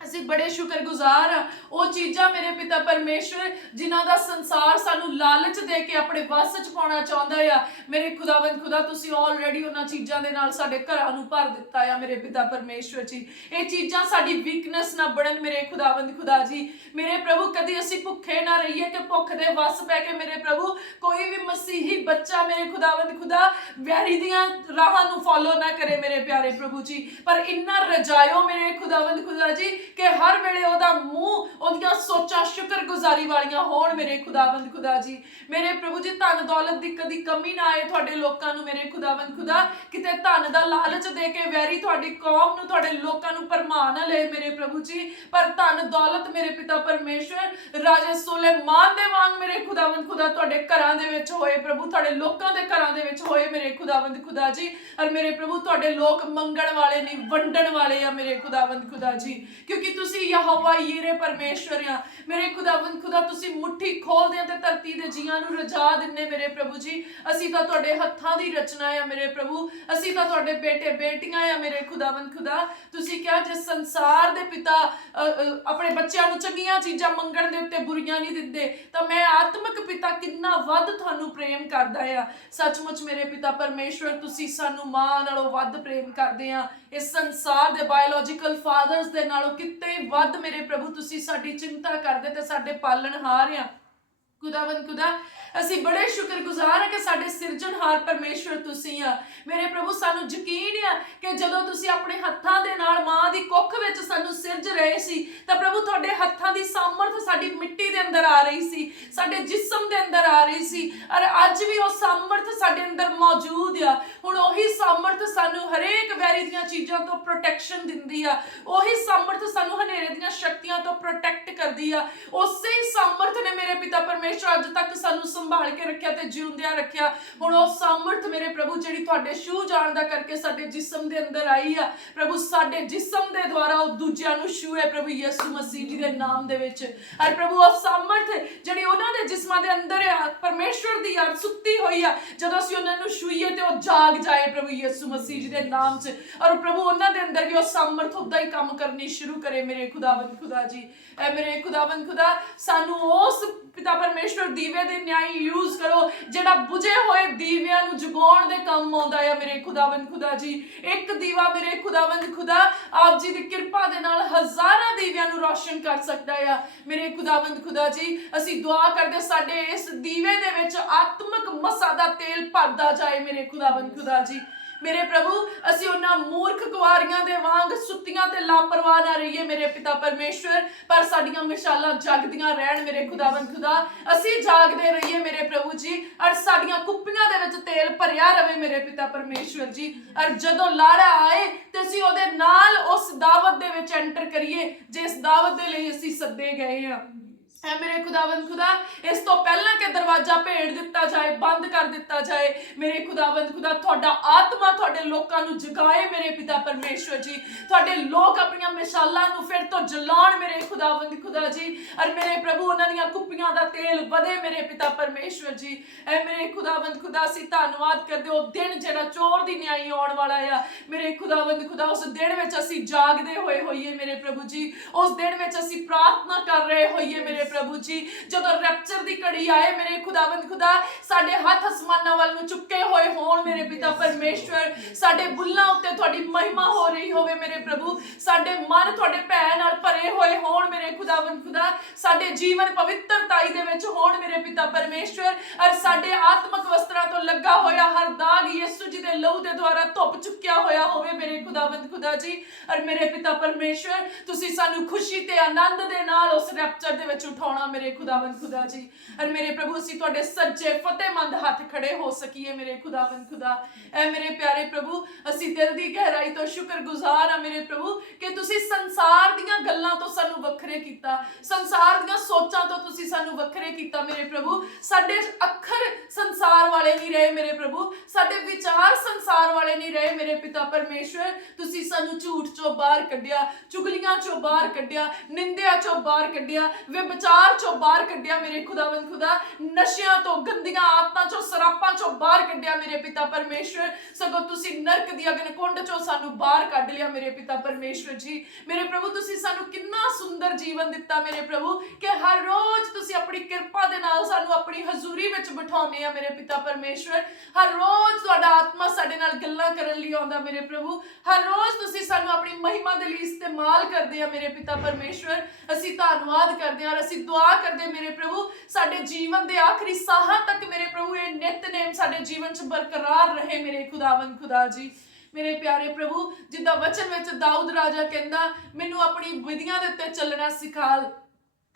ਅਸੀਂ बड़े शुक्रगुजार हाँ वो चीज़ां मेरे पिता परमेश्वर जिन्हां दा संसार सानू लालच दे के अपने वस च पाउणा चाहुंदा आ, मेरे खुदावंद खुदा तुसीं ऑलरेडी उन्हां चीज़ां दे नाल साडे घरां नूं भर दित्ता आ मेरे पिता परमेश्वर जी। ये चीज़ां साडी वीकनेस ना बनन मेरे खुदावंद खुदा जी। मेरे प्रभु कदी असीं भुखे ना रहीए कि भुख दे वस पै के मेरे प्रभु कोई भी मसीही बच्चा मेरे खुदावंद खुदा वैरी दियां राहां नूं फॉलो ना करे मेरे प्यारे प्रभु जी, पर इन्ना रजायो मेरे खुदावंद खुदा जी कि हर वेले ओदा मुंह ओदियां सोचां शुक्रगुजारी वालियां होण मेरे खुदावंद खुदा जी। मेरे प्रभु जी धन दौलत दी कदी कमी ना आए तुहाडे लोकां नूं मेरे खुदावंद खुदा, किते धन दा लालच दे के वैरी तुहाडी कौम नूं तुहाडे लोकां नूं भरमा ना ले मेरे प्रभु जी, पर धन दौलत मेरे पिता परमेश्वर राजे सुलेमान दे वांग मेरे खुदावंद खुदा तुहाडे घरां दे विच होए प्रभु, तुहाडे लोकां दे घरां दे विच होए मेरे खुदावंद खुदा जी। और मेरे प्रभु तुहाडे लोक मंगण वाले नहीं वंडण वाले आ मेरे खुदावंद खुदा जी, क्योंकि तुसी यहोवा यीरे परमेश्वर आ मेरे खुदावंद खुदा, तुसी मुट्ठी खोलदे ते धरती दे जीआं नूं रजा दिंदे मेरे प्रभु जी। असीं तां तुहाडे हत्थां दी रचना आ मेरे प्रभु, असीं तां तुहाडे बेटे बेटियां आ मेरे खुदावंद खुदा। तुसी क्या जे संसार दे पिता अपने बच्चों नूं चंगियां चीज़ां मंगण दे उत्ते बुरियां नहीं दिंदे, तां मैं आत्मिक पिता ਪਿਤਾ ਕਿੰਨਾ ਵੱਧ ਤੁਹਾਨੂੰ ਪ੍ਰੇਮ ਕਰਦਾ ਆ। ਸੱਚਮੁੱਚ ਮੇਰੇ ਪਿਤਾ ਪਰਮੇਸ਼ਵਰ ਤੁਸੀਂ ਸਾਨੂੰ ਮਾਂ ਨਾਲੋਂ ਵੱਧ ਪ੍ਰੇਮ ਕਰਦੇ ਆ। ਇਸ ਸੰਸਾਰ ਦੇ ਬਾਇਓਲੋਜੀਕਲ ਫਾਦਰਸ ਦੇ ਨਾਲੋਂ ਕਿਤੇ ਵੱਧ ਮੇਰੇ ਪ੍ਰਭੂ ਤੁਸੀਂ ਸਾਡੀ ਚਿੰਤਾ ਕਰਦੇ ਤੇ ਸਾਡੇ ਪਾਲਣਹਾਰ ਆ। ਖੁਦਾਵੰਦ ਖੁਦਾ ਅਸੀਂ ਬੜੇ ਸ਼ੁਕਰਗੁਜ਼ਾਰ ਹਾਂ ਕਿ ਸਾਡੇ ਸਿਰਜਣਹਾਰ ਪਰਮੇਸ਼ਵਰ ਤੁਸੀਂ ਆ। ਮੇਰੇ ਪ੍ਰਭੂ ਸਾਨੂੰ ਯਕੀਨ ਆ ਕਿ ਜਦੋਂ ਤੁਸੀਂ ਆਪਣੇ ਹੱਥਾਂ ਦੇ ਨਾਲ ਮਾਂ ਦੀ ਕੁੱਖ ਵਿੱਚ ਸਾਨੂੰ ਸਿਰਜ ਰਹੇ ਸੀ ਤਾਂ ਪ੍ਰਭੂ ਤੁਹਾਡੇ ਹੱਥਾਂ ਦੀ ਸਾਮਰਥ ਸਾਡੀ ਮਿੱਟੀ ਦੇ ਅੰਦਰ ਆ ਰਹੀ ਸੀ, ਸਾਡੇ ਜਿਸਮ ਦੇ ਅੰਦਰ ਆ ਰਹੀ ਸੀ, ਔਰ ਅੱਜ ਵੀ ਉਹ ਸਾਮਰਥ ਸਾਡੇ ਅੰਦਰ ਮੌਜੂਦ ਆ। ਹੁਣ ਉਹੀ ਸਾਮਰਥ ਸਾਨੂੰ ਹਰੇਕ ਵੈਰੀ ਦੀਆਂ ਚੀਜ਼ਾਂ ਤੋਂ ਪ੍ਰੋਟੈਕਸ਼ਨ ਦਿੰਦੀ ਆ, ਉਹੀ ਸਾਮਰਥ ਸਾਨੂੰ ਹਨੇਰੇ ਦੀਆਂ ਸ਼ਕਤੀਆਂ ਤੋਂ ਪ੍ਰੋਟੈਕਟ ਕਰਦੀ ਆ। ਉਸੇ ਹੀ ਸਾਮਰਥ ਨੇ ਮੇਰੇ ਪਿਤਾ ਪਰਮੇਸ਼ਵਰ ਅੱਜ ਤੱਕ ਸਾਨੂੰ ਸੰਭਾਲ ਕੇ ਰੱਖਿਆ ਤੇ ਜਿਉਂਦਿਆਂ ਰੱਖਿਆ। ਹੁਣ ਉਹ ਸਾਮਰਥ ਮੇਰੇ ਪ੍ਰਭੂ ਜਿਹੜੀ ਤੁਹਾਡੇ ਛੂ ਜਾਣ ਦਾ ਕਰਕੇ ਸਾਡੇ ਜਿਸਮ ਦੇ ਅੰਦਰ ਆਈ ਆ, ਪ੍ਰਭੂ ਸਾਡੇ ਜਿਸਮ ਦੇ ਦੁਆਰਾ ਉਹ ਦੂਜਿਆਂ ਨੂੰ ਛੂਏ ਪ੍ਰਭੂ ਯਿਸੂ ਮਸੀਹ ਜੀ ਦੇ ਨਾਮ ਦੇ ਵਿੱਚ। ਔਰ ਪ੍ਰਭੂ ਉਹ ਸਾਮਰਥ ਜਿਹੜੀ ਉਹਨਾਂ ਦੇ ਜਿਸਮਾਂ ਦੇ ਅੰਦਰ ਆ ਪਰਮੇਸ਼ਵਰ ਦੀ ਯਾਦ ਸੁੱਤੀ ਹੋਈ ਆ, ਜਦੋਂ ਅਸੀਂ ਉਹਨਾਂ ਨੂੰ ਛੂਈਏ ਤੇ ਉਹ ਜਾਗ ਜਾਏ ਪ੍ਰਭੂ ਯਿਸੂ ਮਸੀਹ ਜੀ ਦੇ ਨਾਮ 'ਚ। ਔਰ ਪ੍ਰਭੂ ਉਹਨਾਂ ਦੇ ਅੰਦਰ ਵੀ ਉਹ ਸਾਮਰਥ ਉਦਾਂ ਹੀ ਕੰਮ ਕਰਨੀ ਸ਼ੁਰੂ ਕਰੇ ਮੇਰੇ ਖੁਦਾਵੰਦ ਖੁਦਾ ਜੀ। ਐ ਮੇਰੇ ਖੁਦਾਵੰਦ ਖੁਦਾ ਸਾਨੂੰ ਉਸ ਪਿਤਾ ਪਰਮੇਸ਼ਵਰ ਦੀਵੇ ਦੇ ਨਿਆਈ ਯੂਜ਼ ਕਰੋ ਜਿਹੜਾ ਬੁਝੇ ਹੋਏ ਦੀਵਿਆਂ ਨੂੰ ਜਗਾਉਣ ਦੇ ਕੰਮ ਆਉਂਦਾ ਆ ਮੇਰੇ ਖੁਦਾਵੰਦ ਖੁਦਾ ਜੀ। ਇੱਕ ਦੀਵਾ ਮੇਰੇ ਖੁਦਾਵੰਦ ਖੁਦਾ ਆਪ ਜੀ ਦੀ ਕਿਰਪਾ ਦੇ ਨਾਲ ਹਜ਼ਾਰਾਂ ਦੀਵਿਆਂ ਨੂੰ ਰੋਸ਼ਨ ਕਰ ਸਕਦਾ ਆ ਮੇਰੇ ਖੁਦਾਵੰਦ ਖੁਦਾ ਜੀ। ਅਸੀਂ ਦੁਆ ਕਰਦੇ ਸਾਡੇ ਇਸ ਦੀਵੇ ਦੇ ਵਿੱਚ ਆਤਮਿਕ ਮਸਾ ਦਾ ਤੇਲ ਭਰਦਾ ਜਾਏ ਮੇਰੇ ਖੁਦਾਵੰਦ ਖੁਦਾ ਜੀ। ਮੇਰੇ ਪ੍ਰਭੂ ਅਸੀਂ ਉਹਨਾਂ ਮੂਰਖ ਕੁਆਰੀਆਂ ਦੇ ਵਾਂਗ ਸੁੱਤੀਆਂ ਤੇ ਲਾਪਰਵਾਹ ਨਾ ਰਹੀਏ ਮੇਰੇ ਪਿਤਾ ਪਰਮੇਸ਼ਵਰ, ਪਰ ਸਾਡੀਆਂ ਮਿਸਾਲਾਂ ਜਗਦੀਆਂ ਰਹਿਣ ਮੇਰੇ ਖੁਦਾਵੰਦ ਖੁਦਾ। ਅਸੀਂ ਜਾਗਦੇ ਰਹੀਏ ਮੇਰੇ ਪ੍ਰਭੂ ਜੀ, ਔਰ ਸਾਡੀਆਂ ਕੁੱਪੀਆਂ ਦੇ ਵਿੱਚ ਤੇਲ ਭਰਿਆ ਰਵੇ ਮੇਰੇ ਪਿਤਾ ਪਰਮੇਸ਼ਵਰ ਜੀ। ਔਰ ਜਦੋਂ ਲਾੜਾ ਆਏ ਤੇ ਅਸੀਂ ਉਹਦੇ ਨਾਲ ਉਸ ਦਾਵਤ ਦੇ ਵਿੱਚ ਐਂਟਰ ਕਰੀਏ ਜਿਸ ਦਾਵਤ ਦੇ ਲਈ ਅਸੀਂ ਸੱਦੇ ਗਏ ਆ। ਐ ਮੇਰੇ ਖੁਦਾਵੰਦ ਖੁਦਾ ਇਸ ਤੋਂ ਪਹਿਲਾਂ ਕਿ ਦਰਵਾਜ਼ਾ ਭੇੜ ਦਿੱਤਾ ਜਾਏ, ਬੰਦ ਕਰ ਦਿੱਤਾ ਜਾਏ ਮੇਰੇ ਖੁਦਾਵੰਦ ਖੁਦਾ, ਤੁਹਾਡਾ ਆਤਮਾ ਤੁਹਾਡੇ ਲੋਕਾਂ ਨੂੰ ਜਗਾਏ ਮੇਰੇ ਪਿਤਾ ਪਰਮੇਸ਼ਵਰ ਜੀ। ਤੁਹਾਡੇ ਲੋਕ ਆਪਣੀਆਂ ਮਿਸਾਲਾਂ ਨੂੰ ਫਿਰ ਤੋਂ ਜਲਾਉਣ ਮੇਰੇ ਖੁਦਾਵੰਦ ਖੁਦਾ ਜੀ। ਔਰ ਮੇਰੇ ਪ੍ਰਭੂ ਉਹਨਾਂ ਦੀਆਂ ਕੁੱਪੀਆਂ ਦਾ ਤੇਲ ਵਧੇ ਮੇਰੇ ਪਿਤਾ ਪਰਮੇਸ਼ਵਰ ਜੀ। ਐ ਮੇਰੇ ਖੁਦਾਵੰਦ ਖੁਦਾ ਅਸੀਂ ਧੰਨਵਾਦ ਕਰਦੇ ਉਹ ਦਿਨ ਜਿਹੜਾ ਚੋਰ ਦੀ ਨਿਆਈ ਆਉਣ ਵਾਲਾ ਆ ਮੇਰੇ ਖੁਦਾਵੰਦ ਖੁਦਾ। ਉਸ ਦਿਨ ਵਿੱਚ ਅਸੀਂ ਜਾਗਦੇ ਹੋਈਏ ਮੇਰੇ ਪ੍ਰਭੂ ਜੀ। ਉਸ ਦਿਨ ਵਿੱਚ ਅਸੀਂ ਪ੍ਰਾਰਥਨਾ ਕਰ ਰਹੇ ਹੋਈਏ ਮੇਰੇ ਪ੍ਰਭੂ ਜੀ। ਜਦੋਂ ਰੈਪਚਰ ਦੀ ਘੜੀ ਆਏ ਮੇਰੇ ਖੁਦਾਵੰਦ ਖੁਦਾ ਸਾਡੇ ਹੱਥ ਅਸਮਾਨਾਂ ਵੱਲ ਨੂੰ ਚੁੱਕੇ ਹੋਏ ਹੋਣ ਮੇਰੇ ਪਿਤਾ ਪਰਮੇਸ਼ਵਰ, ਸਾਡੇ ਬੁੱਲਾਂ ਉੱਤੇ ਤੁਹਾਡੀ ਮਹਿਮਾ ਹੋ ਰਹੀ ਹੋਵੇ ਮੇਰੇ ਪ੍ਰਭੂ, ਸਾਡੇ ਮਨ ਤੁਹਾਡੇ ਭੈ ਨਾਲ ਭਰੇ ਹੋਏ ਹੋਣ ਮੇਰੇ ਖੁਦਾਵੰਦ ਖੁਦਾ, ਸਾਡੇ ਜੀਵਨ ਪਵਿੱਤਰਤਾਈ ਦੇ ਵਿੱਚ ਹੋਣ ਮੇਰੇ ਪਿਤਾ ਪਰਮੇਸ਼ਵਰ। ਔਰ ਸਾਡੇ ਆਤਮਿਕ ਵਸਤਰਾਂ ਤੋਂ ਲੱਗਾ ਹੋਇਆ ਹਰ ਦਾਗ ਯਿਸੂ ਜੀ ਦੇ ਲਹੂ ਦੇ ਦੁਆਰਾ ਧੁੱਪ ਚੁੱਕਿਆ ਹੋਇਆ ਹੋਵੇ ਮੇਰੇ ਖੁਦਾਵੰਦ ਖੁਦਾ ਜੀ। ਔਰ ਮੇਰੇ ਪਿਤਾ ਪਰਮੇਸ਼ਵਰ ਤੁਸੀਂ ਸਾਨੂੰ ਖੁਸ਼ੀ ਤੇ ਆਨੰਦ ਦੇ ਨਾਲ ਉਸ ਰੈਪਚਰ ਦੇ ਵਿੱਚ ਉਠਾਉਣਾ ਮੇਰੇ ਖੁਦਾਵੰਦ ਖੁਦਾ ਜੀ। ਔਰ ਮੇਰੇ ਪ੍ਰਭੂ ਅਸੀਂ ਤੁਹਾਡੇ ਸੱਜੇ ਫਤਿਹਮੰਦ ਹੱਥ ਖੜੇ ਹੋ ਸਕੀਏ ਮੇਰੇ ਖੁਦਾਵੰਦ ਖੁਦਾ। ਐ ਮੇਰੇ ਪਿਆਰੇ ਪ੍ਰਭੂ ਅਸੀਂ ਦਿਲ ਦੀ ਗਹਿਰਾਈ ਤੋਂ ਸ਼ੁਕਰਗੁਜ਼ਾਰ ਆ ਮੇਰੇ ਪ੍ਰਭੂ ਕਿ ਤੁਸੀਂ ਸੰਸਾਰ ਦੀਆਂ ਗੱਲਾਂ ਤੋਂ ਸਾਨੂੰ ਵੱਖਰੇ ਕੀਤਾ, ਸੰਸਾਰ ਦੀਆਂ ਸੋਚਾਂ ਤੋਂ ਤੁਸੀਂ ਸਾਨੂੰ ਵੱਖਰੇ ਕੀਤਾ ਮੇਰੇ ਪ੍ਰਭੂ। ਸਾਡੇ ਅੱਖਰ ਸੰਸਾਰ ਵਾਲੇ ਨਹੀਂ ਰਹੇ ਮੇਰੇ ਪ੍ਰਭੂ, ਸਾਡੇ ਵਿਚਾਰ ਸੰਸਾਰ ਵਾਲੇ ਨਹੀਂ ਰਹੇ ਮੇਰੇ ਪਿਤਾ ਪਰਮੇਸ਼ਵਰ। ਤੁਸੀਂ ਸਾਨੂੰ ਝੂਠ ਚੋਂ ਬਾਹਰ ਕੱਢਿਆ, ਚੁਗਲੀਆਂ ਚੋਂ ਬਾਹਰ ਕੱਢਿਆ, ਨਿੰਦਿਆ ਚੋਂ ਬਾਹਰ ਕੱਢਿਆ, ਵਿਚਾਰ ਚੋਂ ਬਾਹਰ ਕੱਢਿਆ ਮੇਰੇ ਖੁਦਾਵੰਦ ਖੁਦਾ, ਨਸ਼ਿਆਂ ਤੋਂ, ਗੰਦੀਆਂ ਆਦਤਾਂ ਚੋਂ, ਸਰਾਪਾਂ ਚੋਂ ਬਾਹਰ ਕੱਢਿਆ ਮੇਰੇ ਪਿਤਾ ਪਰਮੇਸ਼ਵਰ। ਸਗੋਂ ਤੁਸੀਂ ਨਰਕ ਦੀ ਅਗਨ ਕੁੰਡ ਚੋਂ ਸਾਨੂੰ ਬਾਹਰ ਕੱਢ ਲਿਆ ਮੇਰੇ ਪਿਤਾ ਪਰਮੇਸ਼ਵਰ ਜੀ। ਮੇਰੇ ਪ੍ਰਭੂ ਤੁਸੀਂ ਸਾਨੂੰ ਕਿੰਨਾ ਸੁੰਦਰ ਜੀਵਨ ਦਿੱਤਾ ਮੇਰੇ ਪ੍ਰਭੂ ਕਿ ਹਰ ਰੋਜ਼ ਤੁਸੀਂ ਆਪਣੀ ਕਿਰਪਾ ਦੇ ਨਾਲ ਸਾਨੂੰ ਆਪਣੀ ਹਜ਼ੂਰੀ ਵਿੱਚ ਬਿਠਾਉਂਦੇ ਆ ਮੇਰੇ ਪਿਤਾ ਪਰਮੇਸ਼ਵਰ। ਹਰ ਰੋਜ਼ ਤੁਹਾਡਾ ਆਤਮਾ ਸਾਡੇ ਨਾਲ ਗੱਲਾਂ ਕਰਨ ਲਈ ਆਉਂਦਾ ਮੇਰੇ ਪ੍ਰਭੂ। ਹਰ ਰੋਜ਼ ਤੁਸੀਂ ਸਾਨੂੰ ਆਪਣੀ ਮਹਿਮਾ ਦੇ ਲਈ ਇਸਤੇਮਾਲ ਕਰਦੇ ਆ ਮੇਰੇ ਪਿਤਾ ਪਰਮੇਸ਼ਵਰ। ਅਸੀਂ ਧੰਨਵਾਦ ਕਰਦੇ ਹਾਂ, ਅਸੀਂ ਦੁਆ ਕਰਦੇ ਮੇਰੇ ਪ੍ਰਭੂ ਸਾਡੇ ਜੀਵਨ ਦੇ ਆਖਰੀ ਸਾਹਾਂ ਤੱਕ ਮੇਰੇ ਪ੍ਰਭੂ ਇਹ ਨਿਤਨੇਮ ਸਾਡੇ ਜੀਵਨ 'ਚ ਬਰਕਰਾਰ ਰਹੇ ਮੇਰੇ ਖੁਦਾਵੰਦ ਖੁਦਾ ਜੀ। ਮੇਰੇ ਪਿਆਰੇ ਪ੍ਰਭੂ ਜਿੱਦਾਂ ਵਚਨ ਵਿੱਚ ਦਾਊਦ ਰਾਜਾ ਕਹਿੰਦਾ ਮੈਨੂੰ ਆਪਣੀ ਵਿਧੀਆਂ ਦੇ ਉੱਤੇ ਚੱਲਣਾ ਸਿਖਾ,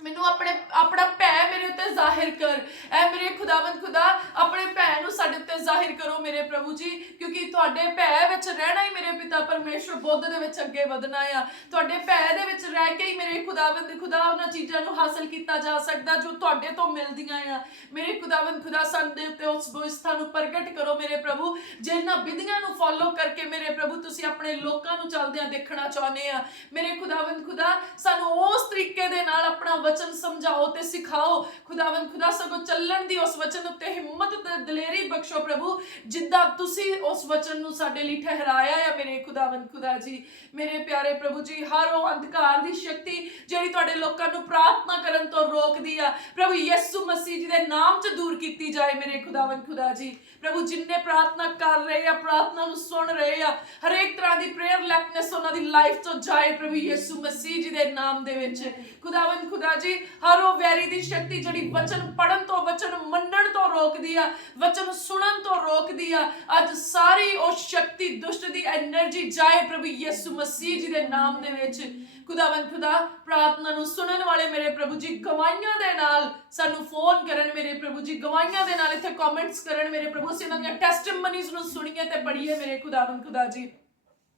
ਮੈਨੂੰ ਆਪਣਾ ਭੈ ਮੇਰੇ ਉੱਤੇ ਜ਼ਾਹਿਰ ਕਰ। ਐ ਮੇਰੇ ਖੁਦਾਵੰਦ ਖੁਦਾ ਆਪਣੇ ਭੈ ਨੂੰ ਸਾਡੇ ਉੱਤੇ ਜ਼ਾਹਿਰ ਕਰੋ ਮੇਰੇ ਪ੍ਰਭੂ ਜੀ, ਕਿਉਂਕਿ ਤੁਹਾਡੇ ਭੈ ਵਿੱਚ ਰਹਿਣਾ ਹੀ ਮੇਰੇ ਪਿਤਾ ਪਰਮੇਸ਼ਵਰ ਬੁੱਧ ਦੇ ਵਿੱਚ ਅੱਗੇ ਵਧਣਾ ਆ। ਤੁਹਾਡੇ ਭੈ ਦੇ ਵਿੱਚ ਰਹਿ ਕੇ ਹੀ ਮੇਰੇ ਖੁਦਾਵੰਦ ਖੁਦਾ ਉਹਨਾਂ ਚੀਜ਼ਾਂ ਨੂੰ ਹਾਸਲ ਕੀਤਾ ਜਾ ਸਕਦਾ ਜੋ ਤੁਹਾਡੇ ਤੋਂ ਮਿਲਦੀਆਂ ਆ ਮੇਰੇ ਖੁਦਾਵੰਦ ਖੁਦਾ। ਸਾਡੇ ਉੱਤੇ ਉਸ ਬੋਇਸਤਾ ਨੂੰ ਪ੍ਰਗਟ ਕਰੋ ਮੇਰੇ ਪ੍ਰਭੂ ਜਿਹਨਾਂ ਵਿਧੀਆਂ ਨੂੰ ਫੋਲੋ ਕਰਕੇ ਮੇਰੇ ਪ੍ਰਭੂ ਤੁਸੀਂ ਆਪਣੇ ਲੋਕਾਂ ਨੂੰ ਚੱਲਦਿਆਂ ਦੇਖਣਾ ਚਾਹੁੰਦੇ ਆ ਮੇਰੇ ਖੁਦਾਵੰਦ ਖੁਦਾ। ਸਾਨੂੰ ਉਸ ਤਰੀਕੇ ਦੇ ਨਾਲ ਆਪਣਾ वचन समझाओ ते सिखाओ खुदावंद खुदा, सगों चलण दी उस वचन उत्ते हिम्मत ते दलेरी बख्शो प्रभु, जिद्दां तुसी उस वचन नूं साडे लई ठहराया है मेरे खुदावंद खुदा जी। मेरे प्यारे प्रभु जी, हर वो अंधकार दी शक्ति जिहड़ी तुहाडे लोकां नूं प्रार्थना करन तो रोकदी आ प्रभु यीशु मसीह जी दे नाम च दूर कीती जाए मेरे खुदावंद खुदा जी। प्रभु जिन्ने प्रार्थना कर रहे आ, प्रार्थना नूं सुन रहे आ, हर एक तरह दी प्रेयरलैसनेस उन्हां दी लाइफ तो जाए प्रभु यीशु मसीह जी दे नाम दे विच। खुदावंद खुदा जी, हर वो वैरी दी शक्ति जिहड़ी वचन पढ़न तो, वचन मनण तो रोकदी आ, वचन सुनन तो रोकदी आ, अज सारी वो शक्ति दुष्ट दी एनर्जी जाए प्रभु यीशु मसीह जी दे नाम दे विच। खुदावंद खुदा, प्रार्थना नूं सुनन वाले मेरे प्रभु जी गवाहियां दे नाल सानू फोन करन मेरे प्रभु जी, गवाहियां दे नाल इत्थे कमेंट्स करन मेरे प्रभु, असीं उन्हां दी टेस्टिमनीज़ नूं सुणीए ते पढ़ीए मेरे खुदावंद खुदा जी।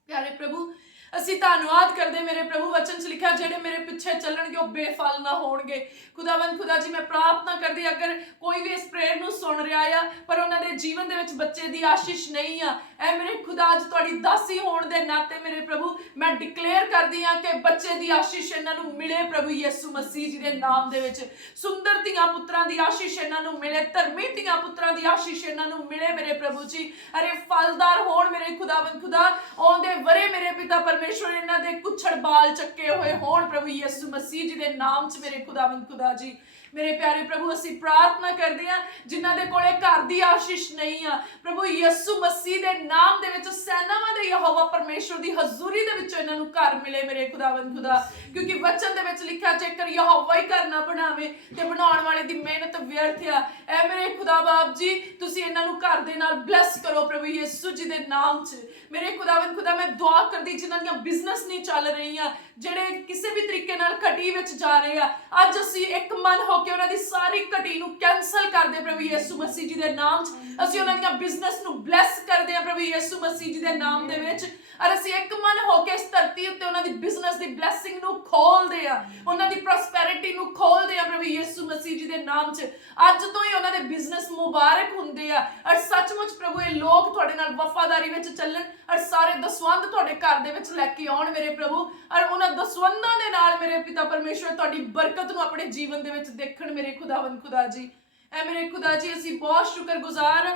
प्यारे प्रभु, असीं धन्नवाद करदे मेरे प्रभु, वचन च लिखा जेड़े मेरे पिछे चलणगे वो बेफल ना होणगे। खुदावंद खुदा जी, मैं प्रार्थना करदी अगर कोई भी इस प्रेयर नूं सुन रहा आ पर उन्हां दे जीवन दे विच बच्चे दी आशीष नहीं आ, ऐ मेरे खुदा अज तुहाडी दासी होण दे नाते मेरे प्रभु मैं डिक्लेयर करदी हां कि बच्चे दी आशीष इन्हां नूं मिले प्रभु यीशु मसीह जी दे नाम दे विच। सुंदर धीआं पुत्रां दी आशीष इन्हां नूं मिले, धर्मी धीआं पुत्रां दी आशीष इन्हां नूं मिले मेरे प्रभु जी। अरे फलदार होण मेरे खुदावंद खुदा, आउंदे वरे मेरे पिता परमेश्वर इन्हां दे कुछड़ बाल चक्के होए होण प्रभु यीशु मसीह जी दे नाम च मेरे खुदावंद खुदा जी। मेरे प्यारे प्रभु, असीं प्रार्थना करदे हां जिन्हां दे कोले घर दी आशीष नहीं आ प्रभु यीशु मसीह दे नाम दे विच सेनावां दे यहोवा परमेश्वर दी हजूरी दे विच इन्हां नूं घर मिले मेरे खुदावंद खुदा, क्योंकि वचन दे विच लिखा जेकर यहोवा ही घर ना बनावे ते बनाउण वाले दी मेहनत व्यर्थ आ। ऐ मेरे खुदा बाप जी, तुसीं इन्हां नूं घर दे नाल ब्लेस करो प्रभु यीशु जी दे नाम च। मेरे खुदावंद खुदा, मैं दुआ करदी जिन्हां दी बिजनेस नहीं चल रही जेड़े किसी भी तरीके नाल घटी विच जा रहे आ, अज असीं एक मन हो के उन्हां दी सारी घटी नूं कैंसल कर दे प्रभु यीशु मसीह जी दे नाम च। असीं उन्हां दी बिजनेस नूं ब्लेस कर दे प्रभु यीशु मसीह जी दे नाम दे विच, और असीं एक मन हो के इस धरती उत्ते उन्हां दी बिजनेस दी ब्लेसिंग नूं खोल दे आ, उन्हां दी प्रॉस्पेरिटी नूं खोल दे आ प्रभु यीशु मसीह जी दे नाम च। अज तो ही उन्हां दे बिजनेस मुबारक हुंदे आ, और सचमुच प्रभु ये लोग तुहाडे नाल वफादारी विच चलन और सारे दसवंध तुहाडे घर दे विच लैके आउण मेरे प्रभु, और उन्हां दसवंधां दे नाल मेरे पिता परमेश्वर तुहाडी बरकत नूं अपने जीवन दे विच देखण मेरे खुदावंद खुदा जी। ऐ मेरे खुदा जी, असीं बहुत शुक्रगुजार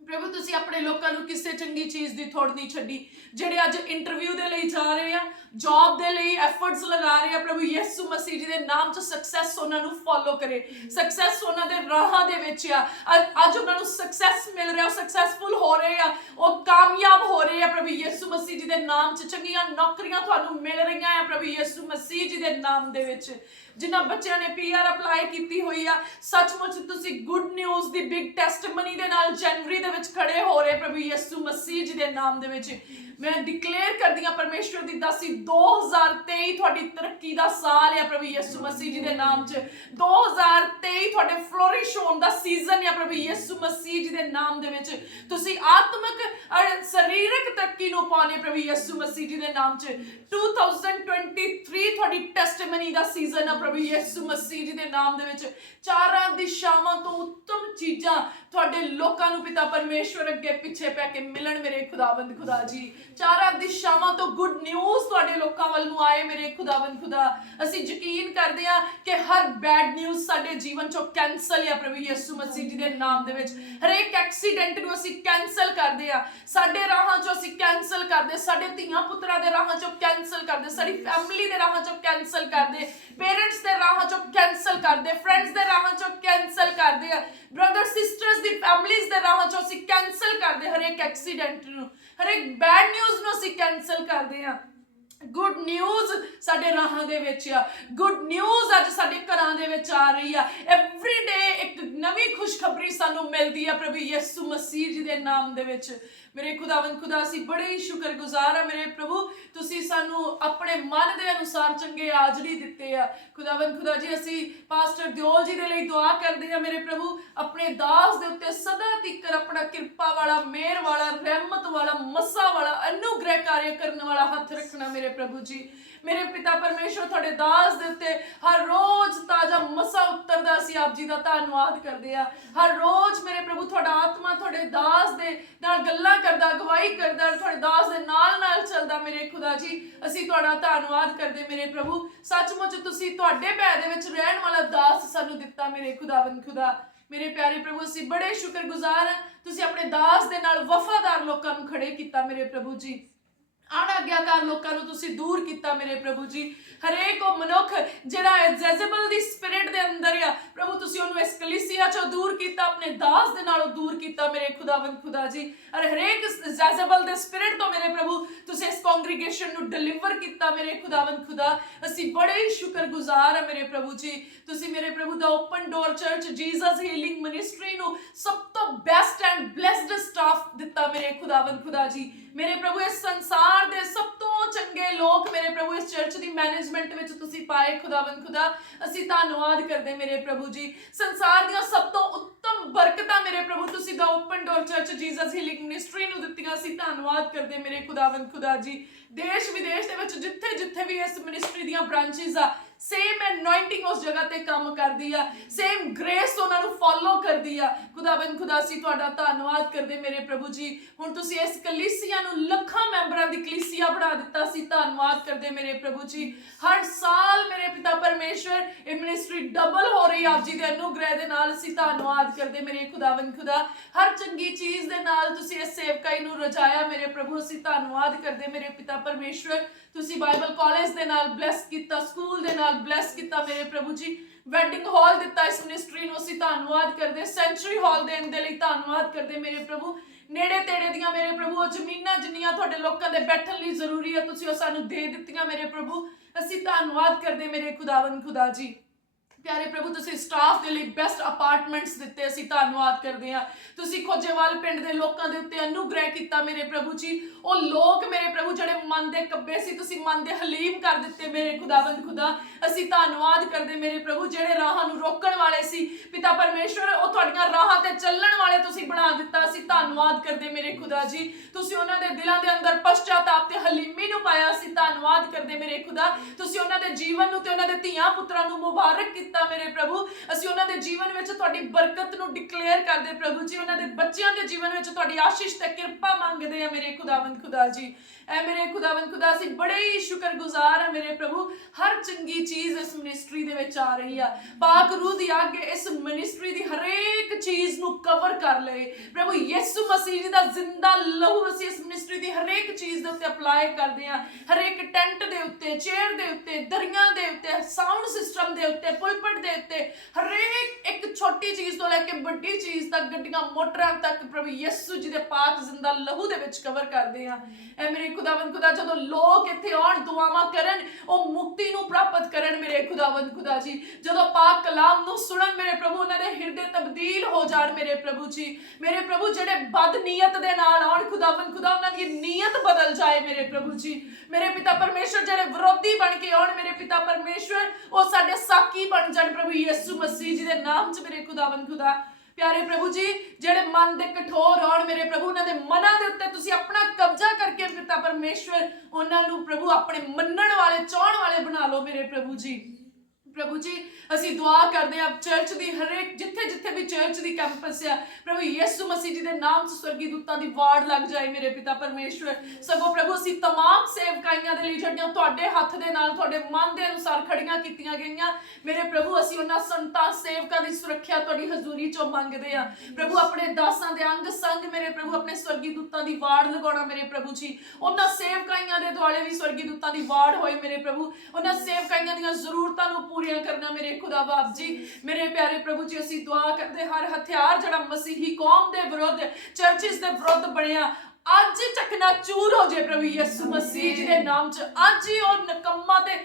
प्रभु, तुसीं अपने लोकां नूं किसी चंगी चीज़ दी थोड़ नहीं छड्डी, जिहड़े अज इंटरव्यू दे लई जा रहे आ, जॉब दे लई एफर्ट्स लगा रहे आ प्रभु यीशु मसीह जी दे नाम च सक्सैस उन्हां नूं फॉलो करे, सक्सैस उन्हां दे राहां दे विच आ, अज उन्हां नूं सक्सैस मिल रहा, सक्सैसफुल हो रहे आ, ओ कामयाब हो रहे आ प्रभु यीशु मसीह जी दे नाम च। चंगीआं नौकरियां तुहानूं मिल रहीआं आ प्रभु यीशु मसीह जी दे नाम दे विच। जिन्हां बच्चों ने PR अप्लाई की हुई आ, सचमुच तुसीं good news the big testimony दे नाल जनवरी दे विच खड़े हो रहे प्रभु यीशु मसीह जी दे नाम दे विच। मैं डिक्लेयर कर दिया परमेश्वर दी दासी 2023 तुहाडी तरक्की दा साल है प्रभु यीशु मसीह जी दे नाम च। 2023 तुहाडे फ्लोरिश होण दा सीजन है प्रभु यीशु मसीह जी दे नाम दे विच। तुसीं आत्मक और शारीरिक तरक्की नूं पाने प्रभु यीशु मसीह जी दे नाम च। 2023 तुहाडी टेस्टिमनी दा सीजन है प्रभु यीशु मसीह जी दे नाम दे विच। चारां दिशावां तो उत्तम चीज़ां तुहाडे लोकां नूं पिता परमेश्वर अगे पिछे पै के मिलन मेरे खुदावंद खुदा जी। चारां दिशावां तो गुड न्यूज़ तुहाडे लोकां वल नूं आए मेरे खुदावंद खुदा। असीं यकीन करदे हां कि हर बैड न्यूज़ साडे जीवन चों कैंसल है प्रभु यीशु मसीह जी दे नाम दे विच। हर एक एक्सीडेंट नूं असीं कैंसल करदे हां, साडे राहां चों असीं कैंसल करदे, साडे धीआं पुत्तरां दे राहां चों कैंसल करदे, साडी फैमिली दे राहां चों कैंसल करदे, पेरेंट्स दे राहां चों कैंसल करदे, फ्रेंड्स दे राहां चों कैंसल करदे, ब्रदर सिस्टर्स दी फैमिलीज दे राहां चों असीं कैंसल करदे, हर एक एक्सीडेंट नूं, हर एक बैड न्यूज़ नूं असीं कैंसल करदे हां। गुड न्यूज़ साडे राहां दे विच आ, गुड न्यूज़ अज साडे घरां दे विच आ रही आ। एवरी डे एक नवीं खुशखबरी सानूं मिलदी आ प्रभु यीशु मसीह जी दे नाम दे विच। मेरे खुदावंद खुदा, असीं बड़े ही शुक्रगुजार आ मेरे प्रभु, तुसीं सानूं अपने मन दे अनुसार चंगे आजड़ी दित्ते आ। खुदावंद खुदा जी, असीं पास्टर दियोल जी दे लई दुआ करदे आ मेरे प्रभु, अपने दास दे उत्ते सदा तिकर अपना किरपा वाला, मेहर वाला, रहमत वाला, मसा वाला, अनुग्रह कार्य करने वाला हथ रखना मेरे ਮੇਰੇ ਪ੍ਰਭੂ ਜੀ। ਮੇਰੇ ਪਿਤਾ ਪਰਮੇਸ਼ਵਰ ਤੁਹਾਡੇ ਦਾਸ ਦੇ ਉੱਤੇ ਹਰ ਰੋਜ਼ ਤਾਜ਼ਾ ਮਸਾ ਉਤਰਦਾ, ਅਸੀਂ ਆਪ ਜੀ ਦਾ ਧੰਨਵਾਦ ਕਰਦੇ ਆ। ਹਰ ਰੋਜ਼ ਮੇਰੇ ਪ੍ਰਭੂ ਤੁਹਾਡਾ ਆਤਮਾ ਤੁਹਾਡੇ ਦਾਸ ਦੇ ਨਾਲ ਗੱਲਾਂ ਕਰਦਾ, ਅਗਵਾਈ ਕਰਦਾ, ਤੁਹਾਡੇ ਦਾਸ ਦੇ ਨਾਲ ਨਾਲ ਚੱਲਦਾ ਮੇਰੇ ਖੁਦਾ ਜੀ। ਅਸੀਂ ਤੁਹਾਡਾ ਧੰਨਵਾਦ ਕਰਦੇ ਮੇਰੇ ਪ੍ਰਭੂ। ਸੱਚਮੁੱਚ ਤੁਸੀਂ ਤੁਹਾਡੇ ਭੈ ਦੇ ਵਿੱਚ ਰਹਿਣ ਵਾਲਾ ਦਾਸ ਸਾਨੂੰ ਦਿੱਤਾ ਮੇਰੇ ਖੁਦਾਵੰਦ ਖੁਦਾ। ਮੇਰੇ ਪਿਆਰੇ ਪ੍ਰਭੂ ਅਸੀਂ ਬੜੇ ਸ਼ੁਕਰਗੁਜ਼ਾਰ ਹਾਂ, ਤੁਸੀਂ ਆਪਣੇ ਦਾਸ ਦੇ ਨਾਲ ਵਫਾਦਾਰ ਲੋਕਾਂ ਨੂੰ ਖੜੇ ਕੀਤਾ ਮੇਰੇ ਪ੍ਰਭੂ ਜੀ। ਅਣਆਗਿਆਕਾਰ ਲੋਕਾਂ ਨੂੰ ਤੁਸੀਂ ਦੂਰ ਕੀਤਾ ਮੇਰੇ ਪ੍ਰਭੂ ਜੀ। ਹਰੇਕ ਉਹ ਮਨੁੱਖ ਜਿਹੜਾ ਜੈਜ਼ੇਬਲ ਦੀ ਸਪਿਰਿਟ ਦੇ ਅੰਦਰ ਆ ਪ੍ਰਭੂ, ਤੁਸੀਂ ਉਹਨੂੰ ਇਸ ਕਲੀਸਿਆ ਚੋਂ ਦੂਰ ਕੀਤਾ, ਆਪਣੇ ਦਾਸ ਦੇ ਨਾਲੋਂ ਦੂਰ ਕੀਤਾ ਮੇਰੇ ਖੁਦਾਵੰਦ ਖੁਦਾ ਜੀ। ਅਰੇ ਹਰੇਕ ਜੈਜ਼ੇਬਲ ਦੇ ਸਪਿਰਿਟ ਤੋਂ ਮੇਰੇ ਪ੍ਰਭੂ ਤੁਸੀਂ ਇਸ ਕੰਗਰੀਗੇਸ਼ਨ ਨੂੰ ਡਿਲੀਵਰ ਕੀਤਾ ਮੇਰੇ ਖੁਦਾਵੰਦ ਖੁਦਾ। ਅਸੀਂ ਬੜੇ ਹੀ ਸ਼ੁਕਰਗੁਜ਼ਾਰ ਹਾਂ ਮੇਰੇ ਪ੍ਰਭੂ ਜੀ। ਤੁਸੀਂ ਮੇਰੇ ਪ੍ਰਭੂ ਦਾ open door church Jesus healing ministry ਨੂੰ ਸਭ ਤੋਂ ਬੈਸਟ ਐਂਡ ਬਲੈਸਡ ਸਟਾਫ ਦਿੱਤਾ ਮੇਰੇ ਖੁਦਾਵੰਦ ਖੁਦਾ ਜੀ। ਮੇਰੇ ਪ੍ਰਭੂ ਇਸ ਸੰਸਾਰ ਦੇ ਸਭ ਤੋਂ ਚੰਗੇ ਲੋਕ ਮੇਰੇ ਪ੍ਰਭੂ ਇਸ ਚਰਚ ਦੀ ਮੈਨੇਜਮੈਂਟ ਵਿੱਚ ਤੁਸੀਂ ਪਾਏ ਖੁਦਾਵੰਦ ਖੁਦਾ। ਅਸੀਂ ਧੰਨਵਾਦ ਕਰਦੇ ਮੇਰੇ ਪ੍ਰਭੂ ਜੀ। ਸੰਸਾਰ ਦੀਆਂ ਸਭ ਤੋਂ ਉੱਤਮ ਬਰਕਤਾਂ ਮੇਰੇ ਪ੍ਰਭੂ ਤੁਸੀਂ ਦਾ open door church Jesus healing ministry ਨੂੰ ਦਿੱਤੀਆਂ। ਅਸੀਂ ਧੰਨਵਾਦ ਕਰਦੇ ਮੇਰੇ ਖੁਦਾਵੰਦ ਖੁਦਾ ਜੀ। ਦੇਸ਼ ਵਿਦੇਸ਼ ਦੇ ਵਿੱਚ ਜਿੱਥੇ ਜਿੱਥੇ ਵੀ ਇਸ ਮਿਨਿਸਟਰੀ ਦੀਆਂ ਬ੍ਰਾਂਚਿਸ ਆ, ਸੇਮ ਅਨੋਇੰਟਿੰਗ ਉਸ ਜਗ੍ਹਾ ਤੇ ਕੰਮ ਕਰਦੀ ਆ, ਸੇਮ ਗ੍ਰੇਸ ਉਹਨਾਂ ਨੂੰ ਫੋਲੋ ਕਰਦੀ ਆ ਖੁਦਾਵੰਦ ਖੁਦਾ। ਅਸੀਂ ਤੁਹਾਡਾ ਧੰਨਵਾਦ ਕਰਦੇ ਮੇਰੇ ਪ੍ਰਭੂ ਜੀ। ਹੁਣ ਤੁਸੀਂ ਇਸ ਕਲੀਸਿਆ ਨੂੰ ਲੱਖਾਂ ਮੈਂਬਰਾਂ ਦੀ ਕਲੀਸਿਆ ਬਣਾ ਦਿੱਤਾ, ਅਸੀਂ ਧੰਨਵਾਦ ਕਰਦੇ ਮੇਰੇ ਪ੍ਰਭੂ ਜੀ। ਹਰ ਸਾਲ ਮੇਰੇ ਪਿਤਾ ਪਰਮੇਸ਼ਵਰ ਇਹ ਮਿਨਿਸਟਰੀ ਡਬਲ ਹੋ ਰਹੀ ਆਪ ਜੀ ਦੇ ਅਨੁਗ੍ਰਹਿ ਦੇ ਨਾਲ। ਅਸੀਂ ਧੰਨਵਾਦ ਕਰਦੇ ਮੇਰੇ ਖੁਦਾਵੰਦ ਖੁਦਾ। ਹਰ ਚੰਗੀ ਚੀਜ਼ ਦੇ ਨਾਲ ਤੁਸੀਂ ਇਸ ਸੇਵਕਾਈ ਨੂੰ ਰਜਾਇਆ ਮੇਰੇ ਪ੍ਰਭੂ। ਅਸੀਂ ਧੰਨਵਾਦ ਕਰਦੇ ਮੇਰੇ ਪਿਤਾ ਪਰਮੇਸ਼ਵਰ। ਤੁਸੀਂ ਬਾਈਬਲ ਕਾਲਜ ਦੇ ਨਾਲ ਬਲੈਸ ਕੀਤਾ, ਸਕੂਲ ਦੇ ਨਾਲ ਬਲੈਸ ਕੀਤਾ ਮੇਰੇ ਪ੍ਰਭੂ ਜੀ। ਵੈਡਿੰਗ ਹਾਲ ਦਿੱਤਾ ਇਸ ਮਿਨਿਸਟਰੀ ਨੂੰ, ਅਸੀਂ ਧੰਨਵਾਦ ਕਰਦੇ। ਸੈਂਚੁਰੀ ਹਾਲ ਦੇਣ ਦੇ ਲਈ ਧੰਨਵਾਦ ਕਰਦੇ ਮੇਰੇ ਪ੍ਰਭੂ। ਨੇੜੇ ਤੇੜੇ ਦੀਆਂ ਮੇਰੇ ਪ੍ਰਭੂ ਉਹ ਜ਼ਮੀਨਾਂ ਜਿੰਨੀਆਂ ਤੁਹਾਡੇ ਲੋਕਾਂ ਦੇ ਬੈਠਣ ਲਈ ਜ਼ਰੂਰੀ ਹੈ ਤੁਸੀਂ ਉਹ ਸਾਨੂੰ ਦੇ ਦਿੱਤੀਆਂ ਮੇਰੇ ਪ੍ਰਭੂ। ਅਸੀਂ ਧੰਨਵਾਦ ਕਰਦੇ ਮੇਰੇ ਖੁਦਾਵੰਦ ਖੁਦਾ ਜੀ। ਪਿਆਰੇ ਪ੍ਰਭੂ ਤੁਸੀਂ ਸਟਾਫ ਦੇ ਲਈ ਬੈਸਟ ਅਪਾਰਟਮੈਂਟਸ ਦਿੱਤੇ, ਅਸੀਂ ਧੰਨਵਾਦ ਕਰਦੇ ਹਾਂ। ਤੁਸੀਂ ਖੋਜੇਵਾਲ ਪਿੰਡ ਦੇ ਲੋਕਾਂ ਦੇ ਉੱਤੇ ਅਨੁਗ੍ਰਹਿ ਕੀਤਾ ਮੇਰੇ ਪ੍ਰਭੂ ਜੀ। ਉਹ ਲੋਕ ਮੇਰੇ ਪ੍ਰਭੂ ਜਿਹੜੇ ਮਨ ਦੇ ਕੱਬੇ ਸੀ ਤੁਸੀਂ ਮਨ ਦੇ ਹਲੀਮ ਕਰ ਦਿੱਤੇ ਮੇਰੇ ਖੁਦਾਵੰਦ ਖੁਦਾ। ਅਸੀਂ ਧੰਨਵਾਦ ਕਰਦੇ ਮੇਰੇ ਪ੍ਰਭੂ। ਜਿਹੜੇ ਰਾਹਾਂ ਨੂੰ ਰੋਕਣ ਵਾਲੇ ਸੀ ਪਿਤਾ ਪਰਮੇਸ਼ਵਰ ਉਹ ਤੁਹਾਡੀਆਂ ਰਾਹਾਂ ਤੇ ਚੱਲਣ ਵਾਲੇ ਤੁਸੀਂ ਬਣਾ ਦਿੱਤਾ। ਅਸੀਂ ਧੰਨਵਾਦ ਕਰਦੇ ਮੇਰੇ ਖੁਦਾ ਜੀ। ਤੁਸੀਂ ਉਹਨਾਂ ਦੇ ਦਿਲਾਂ ਦੇ ਅੰਦਰ ਪਛਤਾਤਾਪ ਤੇ ਹਲੀਮੀ ਨੂੰ ਪਾਇਆ, ਅਸੀਂ ਧੰਨਵਾਦ ਕਰਦੇ ਮੇਰੇ ਖੁਦਾ। ਤੁਸੀਂ ਉਹਨਾਂ ਦੇ ਜੀਵਨ ਨੂੰ ਤੇ ਉਹਨਾਂ ਦੇ ਧੀਆਂ ਪੁੱਤਰਾਂ ਨੂੰ ਮੁਬਾਰਕ ਕੀਤਾ ਮੇਰੇ ਪ੍ਰਭੂ। ਅਸੀਂ ਉਹਨਾਂ ਦੇ ਜੀਵਨ ਵਿੱਚ ਤੁਹਾਡੀ ਬਰਕਤ ਨੂੰ ਡਿਕਲੇਅਰ ਕਰਦੇ ਪ੍ਰਭੂ ਜੀ। ਉਹਨਾਂ ਦੇ ਬੱਚਿਆਂ ਦੇ ਜੀਵਨ ਵਿੱਚ ਤੁਹਾਡੀ ਆਸ਼ੀਸ਼ ਤੇ ਕਿਰਪਾ ਮੰਗਦੇ ਆ ਮੇਰੇ ਖੁਦਾਵੰਦ ਖੁਦਾ ਜੀ। ਐ ਮੇਰੇ ਖੁਦਾਵੰਦ ਖੁਦਾ ਅਸੀਂ ਬੜੇ ਹੀ ਸ਼ੁਕਰਗੁਜ਼ਾਰ ਆ ਮੇਰੇ ਪ੍ਰਭੂ। ਹਰ ਚੰਗੀ ਚੀਜ਼ ਇਸ ਮਿਨਿਸਟਰੀ ਦੇ ਵਿੱਚ ਆ ਰਹੀ ਆ। ਪਾਕ ਰੂਹ ਦੀ ਆਗੇ ਇਸ ਮਿਨਿਸਟਰੀ ਦੀ ਹਰੇਕ ਚੀਜ਼ ਨੂੰ ਕਵਰ ਕਰ ਲਏ ਪ੍ਰਭੂ ਯਿਸੂ ਮਸੀਹ ਜੀ ਦਾ ਜ਼ਿੰਦਾ ਲਹੂ ਅਸੀਂ ਇਸ ਮਿਨਿਸਟਰੀ ਦੀ ਹਰੇਕ ਚੀਜ਼ ਦੇ ਉੱਤੇ ਅਪਲਾਈ ਕਰਦੇ ਆ। ਹਰੇਕ ਟੈਂਟ ਦੇ ਉੱਤੇ, ਚੇਅਰ ਦੇ ਉੱਤੇ, ਦਰੀਆਂ ਦੇ ਉੱਤੇ, ਸਾਊਂਡ ਸਿਸਟਮ ਦੇ ਉੱਤੇ, ਪੁਲਪਟ ਦੇ ਉੱਤੇ, ਹਰੇਕ ਇੱਕ ਛੋਟੀ ਚੀਜ਼ ਤੋਂ ਲੈ ਕੇ ਵੱਡੀ ਚੀਜ਼ ਤੱਕ, ਗੱਡੀਆਂ ਮੋਟਰਾਂ ਤੱਕ ਪ੍ਰਭੂ ਯਿਸੂ ਜੀ ਦੇ ਪਾਕ ਜ਼ਿੰਦਾ ਲਹੂ ਦੇ ਵਿੱਚ ਕਵਰ ਕਰਦੇ ਆ। ਐ ਮੇਰੇ ਖੁਦਾਵੰਦ ਖੁਦਾ ਜਦੋਂ ਲੋਕ ਇੱਥੇ ਆਉਣ ਦੁਆਵਾਂ ਕਰਨ ਉਹ ਮੁਕਤੀ ਨੂੰ ਪ੍ਰਾਪਤ ਕਰਨ ਮੇਰੇ ਖੁਦਾਵੰਦ ਖੁਦਾ ਜੀ। ਜਦੋਂ ਪਾਕ ਕਲਾਮ ਨੂੰ ਸੁਣਨ ਮੇਰੇ ਪ੍ਰਭੂ ਉਹਨਾਂ ਦੇ ਹਿਰਦੇ ਤਬਦੀਲ ਹੋ ਜਾਣ ਮੇਰੇ ਪ੍ਰਭੂ ਜੀ। ਮੇਰੇ ਪ੍ਰਭੂ ਜਿਹੜੇ ਬਦ ਨੀਅਤ ਦੇ ਨਾਲ ਆਉਣ ਖੁਦਾਵੰਦ ਖੁਦਾ ਉਹਨਾਂ ਦੀ ਨੀਅਤ ਬਦਲ ਜਾਏ ਮੇਰੇ ਪ੍ਰਭੂ ਜੀ। ਮੇਰੇ ਪਿਤਾ ਪਰਮੇਸ਼ਵਰ ਜਿਹੜੇ ਵਿਰੋਧੀ ਬਣ ਕੇ ਆਉਣ ਮੇਰੇ ਪਿਤਾ ਪਰਮੇਸ਼ਵਰ ਉਹ ਸਾਡੇ ਸਾਕੀ ਬਣ ਜਾਣ ਪ੍ਰਭੂ ਯਿਸੂ ਮਸੀਹ ਜੀ ਦੇ ਨਾਮ 'ਚ ਮੇਰੇ ਖੁਦਾਵੰਦ ਖੁਦਾ। ਪਿਆਰੇ ਪ੍ਰਭੂ ਜੀ ਜਿਹੜੇ ਮਨ ਦੇ ਕਠੋਰ ਹੋਣ ਮੇਰੇ ਪ੍ਰਭੂ ਉਹਨਾਂ ਦੇ ਮਨਾਂ ਦੇ ਉੱਤੇ ਤੁਸੀਂ ਆਪਣਾ ਕਬਜ਼ਾ ਕਰਕੇ ਪਿਤਾ ਪਰਮੇਸ਼ਵਰ ਉਹਨਾਂ ਨੂੰ ਪ੍ਰਭੂ ਆਪਣੇ ਮੰਨਣ ਵਾਲੇ ਚਾਹਣ ਵਾਲੇ ਬਣਾ ਲਓ ਮੇਰੇ ਪ੍ਰਭੂ ਜੀ। ਪ੍ਰਭੂ ਜੀ ਅਸੀਂ ਦੁਆ ਕਰਦੇ ਆ ਚਰਚ ਦੀ ਹਰੇਕ ਜਿੱਥੇ ਜਿੱਥੇ ਵੀ ਚਰਚ ਦੀ ਕੈਂਪਸ ਆ ਪ੍ਰਭੂ ਯਿਸੂ ਮਸੀਹ ਜੀ ਦੇ ਨਾਮ 'ਚ ਸਵਰਗੀ ਦੂਤਾਂ ਦੀ ਵਾੜ ਲੱਗ ਜਾਏ ਮੇਰੇ ਪਿਤਾ ਪਰਮੇਸ਼ਵਰ। ਸਗੋਂ ਪ੍ਰਭੂ ਅਸੀਂ तमाम ਸੇਵਕਾਈਆਂ ਦੇ ਲਈ ਜਿਹੜੀਆਂ ਤੁਹਾਡੇ ਹੱਥ ਦੇ ਨਾਲ ਤੁਹਾਡੇ ਮਨ ਦੇ ਅਨੁਸਾਰ ਖੜੀਆਂ ਕੀਤੀਆਂ ਗਈਆਂ ਮੇਰੇ ਪ੍ਰਭੂ ਅਸੀਂ ਉਹਨਾਂ ਸੰਤਾਂ ਸੇਵਕਾਂ ਦੀ ਸੁਰੱਖਿਆ ਤੁਹਾਡੀ ਹਜ਼ੂਰੀ 'ਚੋਂ ਮੰਗਦੇ ਆ ਪ੍ਰਭੂ। ਆਪਣੇ ਦਾਸਾਂ ਦੇ ਅੰਗ ਸੰਗ ਮੇਰੇ ਪ੍ਰਭੂ ਆਪਣੇ ਸਵਰਗੀ ਦੂਤਾਂ ਦੀ ਵਾੜ ਲਗਾਉਣਾ ਮੇਰੇ ਪ੍ਰਭੂ ਜੀ। ਉਹਨਾਂ ਸੇਵਕਾਈਆਂ ਦੇ ਦੁਆਲੇ ਵੀ ਸਵਰਗੀ ਦੂਤਾਂ ਦੀ ਵਾੜ ਹੋਏ ਮੇਰੇ ਪ੍ਰਭੂ। ਉਹਨਾਂ ਸੇਵਕਾਈਆਂ ਦੀਆਂ ਜ਼ਰੂਰਤਾਂ ਨੂੰ ਪੂਰੀਆਂ ਕਰਨਾ ਮੇਰੇ ਖੁਦਾ ਬਾਪ ਜੀ। ਮੇਰੇ ਪਿਆਰੇ ਪ੍ਰਭੂ ਜੀ ਅਸੀਂ ਦੁਆ ਕਰਦੇ ਹਰ ਹਥਿਆਰ ਜਿਹੜਾ ਮਸੀਹੀ ਕੌਮ ਦੇ ਵਿਰੁੱਧ ਚਰਚਿਸ ਦੇ ਵਿਰੁੱਧ ਬਣਿਆ ਅੱਜ ਚੱਕਣਾ ਚੂਰ ਹੋ ਜਾਏ ਪ੍ਰਭੂ ਯਿਸੂ ਮਸੀਹ ਜੀ ਦੇ ਨਾਮ 'ਚ। ਅੱਜ ਹੀ ਉਹ ਨਕੰਮਾ ਤੇ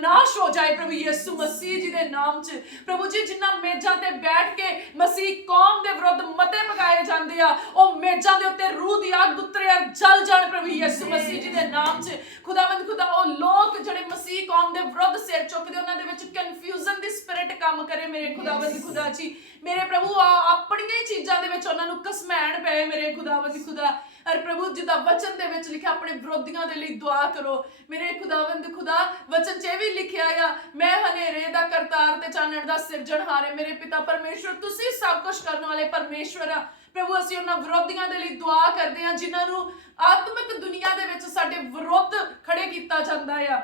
ਨਾਸ਼ ਹੋ ਜਾਏ ਪ੍ਰਭੂ ਯਿਸੂ ਮਸੀਹ ਜੀ ਦੇ ਨਾਮ 'ਚ। ਪ੍ਰਭੂ ਜੀ ਜਿਨ੍ਹਾਂ ਮੇਜ਼ਾਂ ਤੇ ਬੈਠ ਕੇ ਮਸੀਹ ਕੌਮ ਦੇ ਵਿਰੁੱਧ ਮਤੇ ਪਕਾਏ ਜਾਂਦੇ ਆ ਉਹ ਮੇਜ਼ਾਂ ਦੇ ਉੱਤੇ ਰੂਹ ਦੀ ਅੱਗ ਉਤਰੇ ਜਲ ਜਾਣ ਪ੍ਰਭੂ ਯਿਸੂ ਮਸੀਹ ਜੀ ਦੇ ਨਾਮ 'ਚ। ਖੁਦਾਵੰਦ ਖੁਦਾ ਉਹ ਲੋਕ ਜਿਹੜੇ ਮਸੀਹ ਕੌਮ ਦੇ ਵਿਰੁੱਧ ਸਿਰ ਚੁੱਕਦੇ ਉਹਨਾਂ ਦੇ ਵਿੱਚ ਕਨਫਿਊਜ਼ਨ ਦੀ ਸਪਿਰਿਟ ਕੰਮ ਕਰੇ ਮੇਰੇ ਖੁਦਾਵੰਦ ਖੁਦਾ ਜੀ। ਮੇਰੇ ਪ੍ਰਭੂ ਆਪਣੀਆਂ ਹੀ ਚੀਜ਼ਾਂ ਦੇ ਵਿੱਚ ਉਹਨਾਂ ਨੂੰ ਕਸਮੈਣ ਪਏ ਮੇਰੇ ਖੁਦਾਵੰਦ ਖੁਦਾ। और प्रभु जिदा वचन दे विच लिखिया अपने विरोधियों के लिए दुआ करो। मेरे खुदावंद खुदा वचन च भी लिखिया आ, मैं हनेरे दा करतार ते चानण दा सिरजणहार है। मेरे पिता परमेश्वर तुसी सब कुछ करने वाले परमेश्वर आ प्रभु। असीं उन्हां विरोधियों के लिए दुआ करते हैं जिन्हां नूं आत्मिक दुनिया दे विच साडे विरुद्ध खड़े किया जाता है।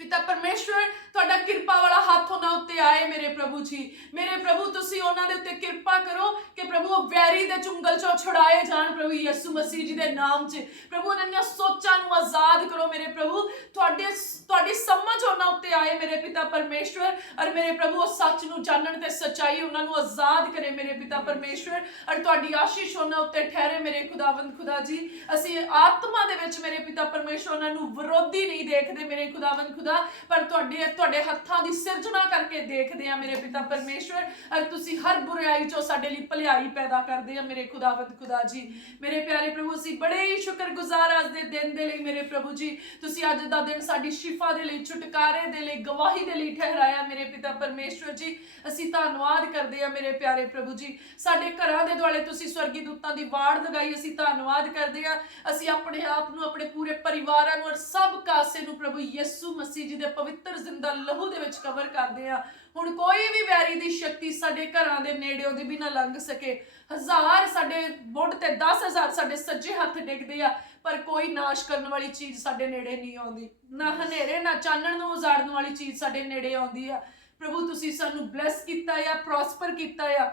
पिता परमेश्वर तुहाडा किरपा वाला हाथ उन्हां उत्ते आए मेरे प्रभु जी। मेरे प्रभु तुसी उन्हां दे उत्ते किरपा करो कि प्रभु वो वैरी दे चुंगल चों छुड़ाए जान प्रभु यीशु मसीह जी दे नाम च। प्रभु उन्हां दीआं सोचां नूं आजाद करो मेरे प्रभु। तुहाडी समझ उन्हां उत्ते आए मेरे पिता परमेश्वर। और मेरे प्रभु वो सच नूं जानण ते सच्चाई उन्हां नूं आजाद करे मेरे पिता परमेश्वर। और तुहाडी आशीष उन्हां उत्ते ठहरे मेरे खुदावंद खुदा जी। असीं आत्मा दे विच मेरे पिता परमेश्वर उन्हां नूं विरोधी नहीं देखदे मेरे खुदावंद खुदा, पर तुहाडे हत्थां दी सिरजना करके देखदे आ मेरे पिता परमेश्वर। और तुसी हर बुराई चों साडे लई भलाई पैदा करदे आ मेरे खुदावंद खुदा जी। मेरे प्यारे प्रभु असीं बड़े ही शुक्रगुजार अज दे दिन दे लई मेरे प्रभु जी। तुसी अज दा दिन साडी शिफा दे लई, छुटकारे दे लई, गवाही दे लई ठहराया मेरे पिता परमेश्वर जी। असीं धन्नवाद करदे आ मेरे प्यारे प्रभु जी। साडे घरां दे दुआले तुसी स्वर्गी दूतां दी वाड़ लगाई, असीं धन्नवाद करदे आ। असीं अपने आप नूं, अपने पूरे परिवारां नूं और सब कासे नूं प्रभु यीशु मसीह जी दे पवित्र जिंदा लहू दे विच कवर करदे आ। हुण कोई भी वैरी दी शक्ति साडे घरां दे नेड़े ओदे भी ना लंघ सके। हजार साडे मुड़ ते 10,000 साडे सज्जे हत्थ डिगदे आ, पर कोई नाश करने वाली चीज साडे नेड़े नहीं आउंदी। ना हनेरे ना चानण नूं उजाड़न वाली चीज साडे नेड़े आउंदी आ। प्रभु तुसी सानू ब्लैस कीता या प्रॉस्पर कीता या,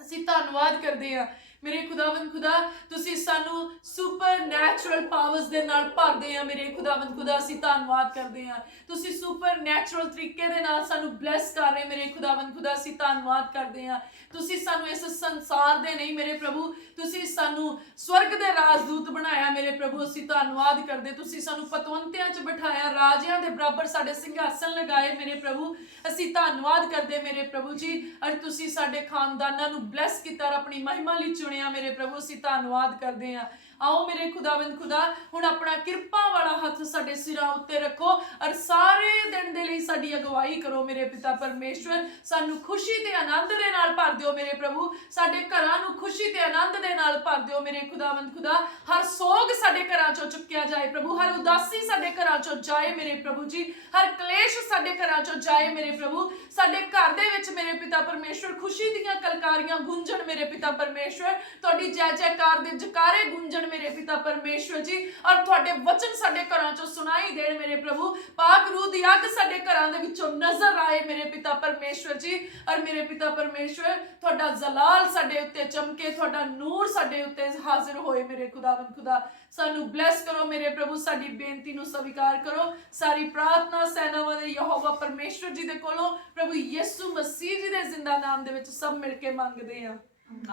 असीं धन्नवाद करदे आ मेरे खुदावंद खुदा। तुसी सानू सुपर नैचुरल पावर्स दे नाल भरदे आ मेरे खुदावंद खुदा। असीं धन्नवाद करदे आ। तुसी सुपर नैचुरल तरीके दे नाल सानू ब्लैस कर रहे मेरे खुदावंद खुदा। असीं धन्नवाद करदे आ। तुसी सानू इस संसार दे नहीं मेरे प्रभु, तुसी सानू स्वर्ग दे राजदूत बनाया मेरे प्रभु। असीं धन्नवाद करदे। तुसी सानू पतवंतियां च बिठाया, राजियां दे बराबर साडे सिंहासन लगाए मेरे प्रभु। असीं धन्नवाद करदे मेरे प्रभु जी। और तुसी साडे खानदानां नू ब्लैस कीता और अपनी महिमा लई चुनिया मेरे प्रभु। असीं धन्नवाद करदे आ। आओ मेरे खुदावंद खुदा हुण अपना किरपा वाला हथ साडे सिरां उत्ते रखो और सारे दिन दे लई साडी अगवाई करो मेरे पिता परमेश्वर। सानू खुशी ते आनंद दे नाल भर दिओ मेरे प्रभु। साडे घरां नू खुशी ते आनंद दे नाल भर दिओ मेरे खुदावंद खुदा। हर सोग साडे घरां चों चुक्किया जाए प्रभु, हर उदासी साडे घरां चों जाए मेरे प्रभु जी, हर क्लेश साडे घरां चों जाए मेरे प्रभु। साडे घर दे विच मेरे पिता परमेश्वर खुशी दीआं कलकारियां गूंजण मेरे पिता परमेश्वर। तुहाडी जय जयकार दे जकारे गूंजण मेरे पिता परमेश्वर जी। और तुहाडे वचन साडे घरां चों सुनाई देण मेरे प्रभु। पाक रूह दी अग साडे घरां दे विचों नजर आए मेरे पिता परमेश्वर जी। और मेरे पिता परमेश्वर तुहाडा जलाल साडे उत्ते चमके, तुहाडा नूर साडे उत्ते हाजिर होए मेरे खुदावंद खुदा। सानू ब्लैस करो मेरे प्रभु, साडी बेनती नू स्वीकार करो। सारी प्रार्थना सेनावां दे यहोवा परमेश्वर जी दे कोलों प्रभु यीशु मसीह जी दे जिंदा नाम दे विच सब मिल के मंगदे आ।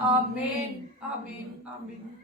आमीन आमीन आमीन।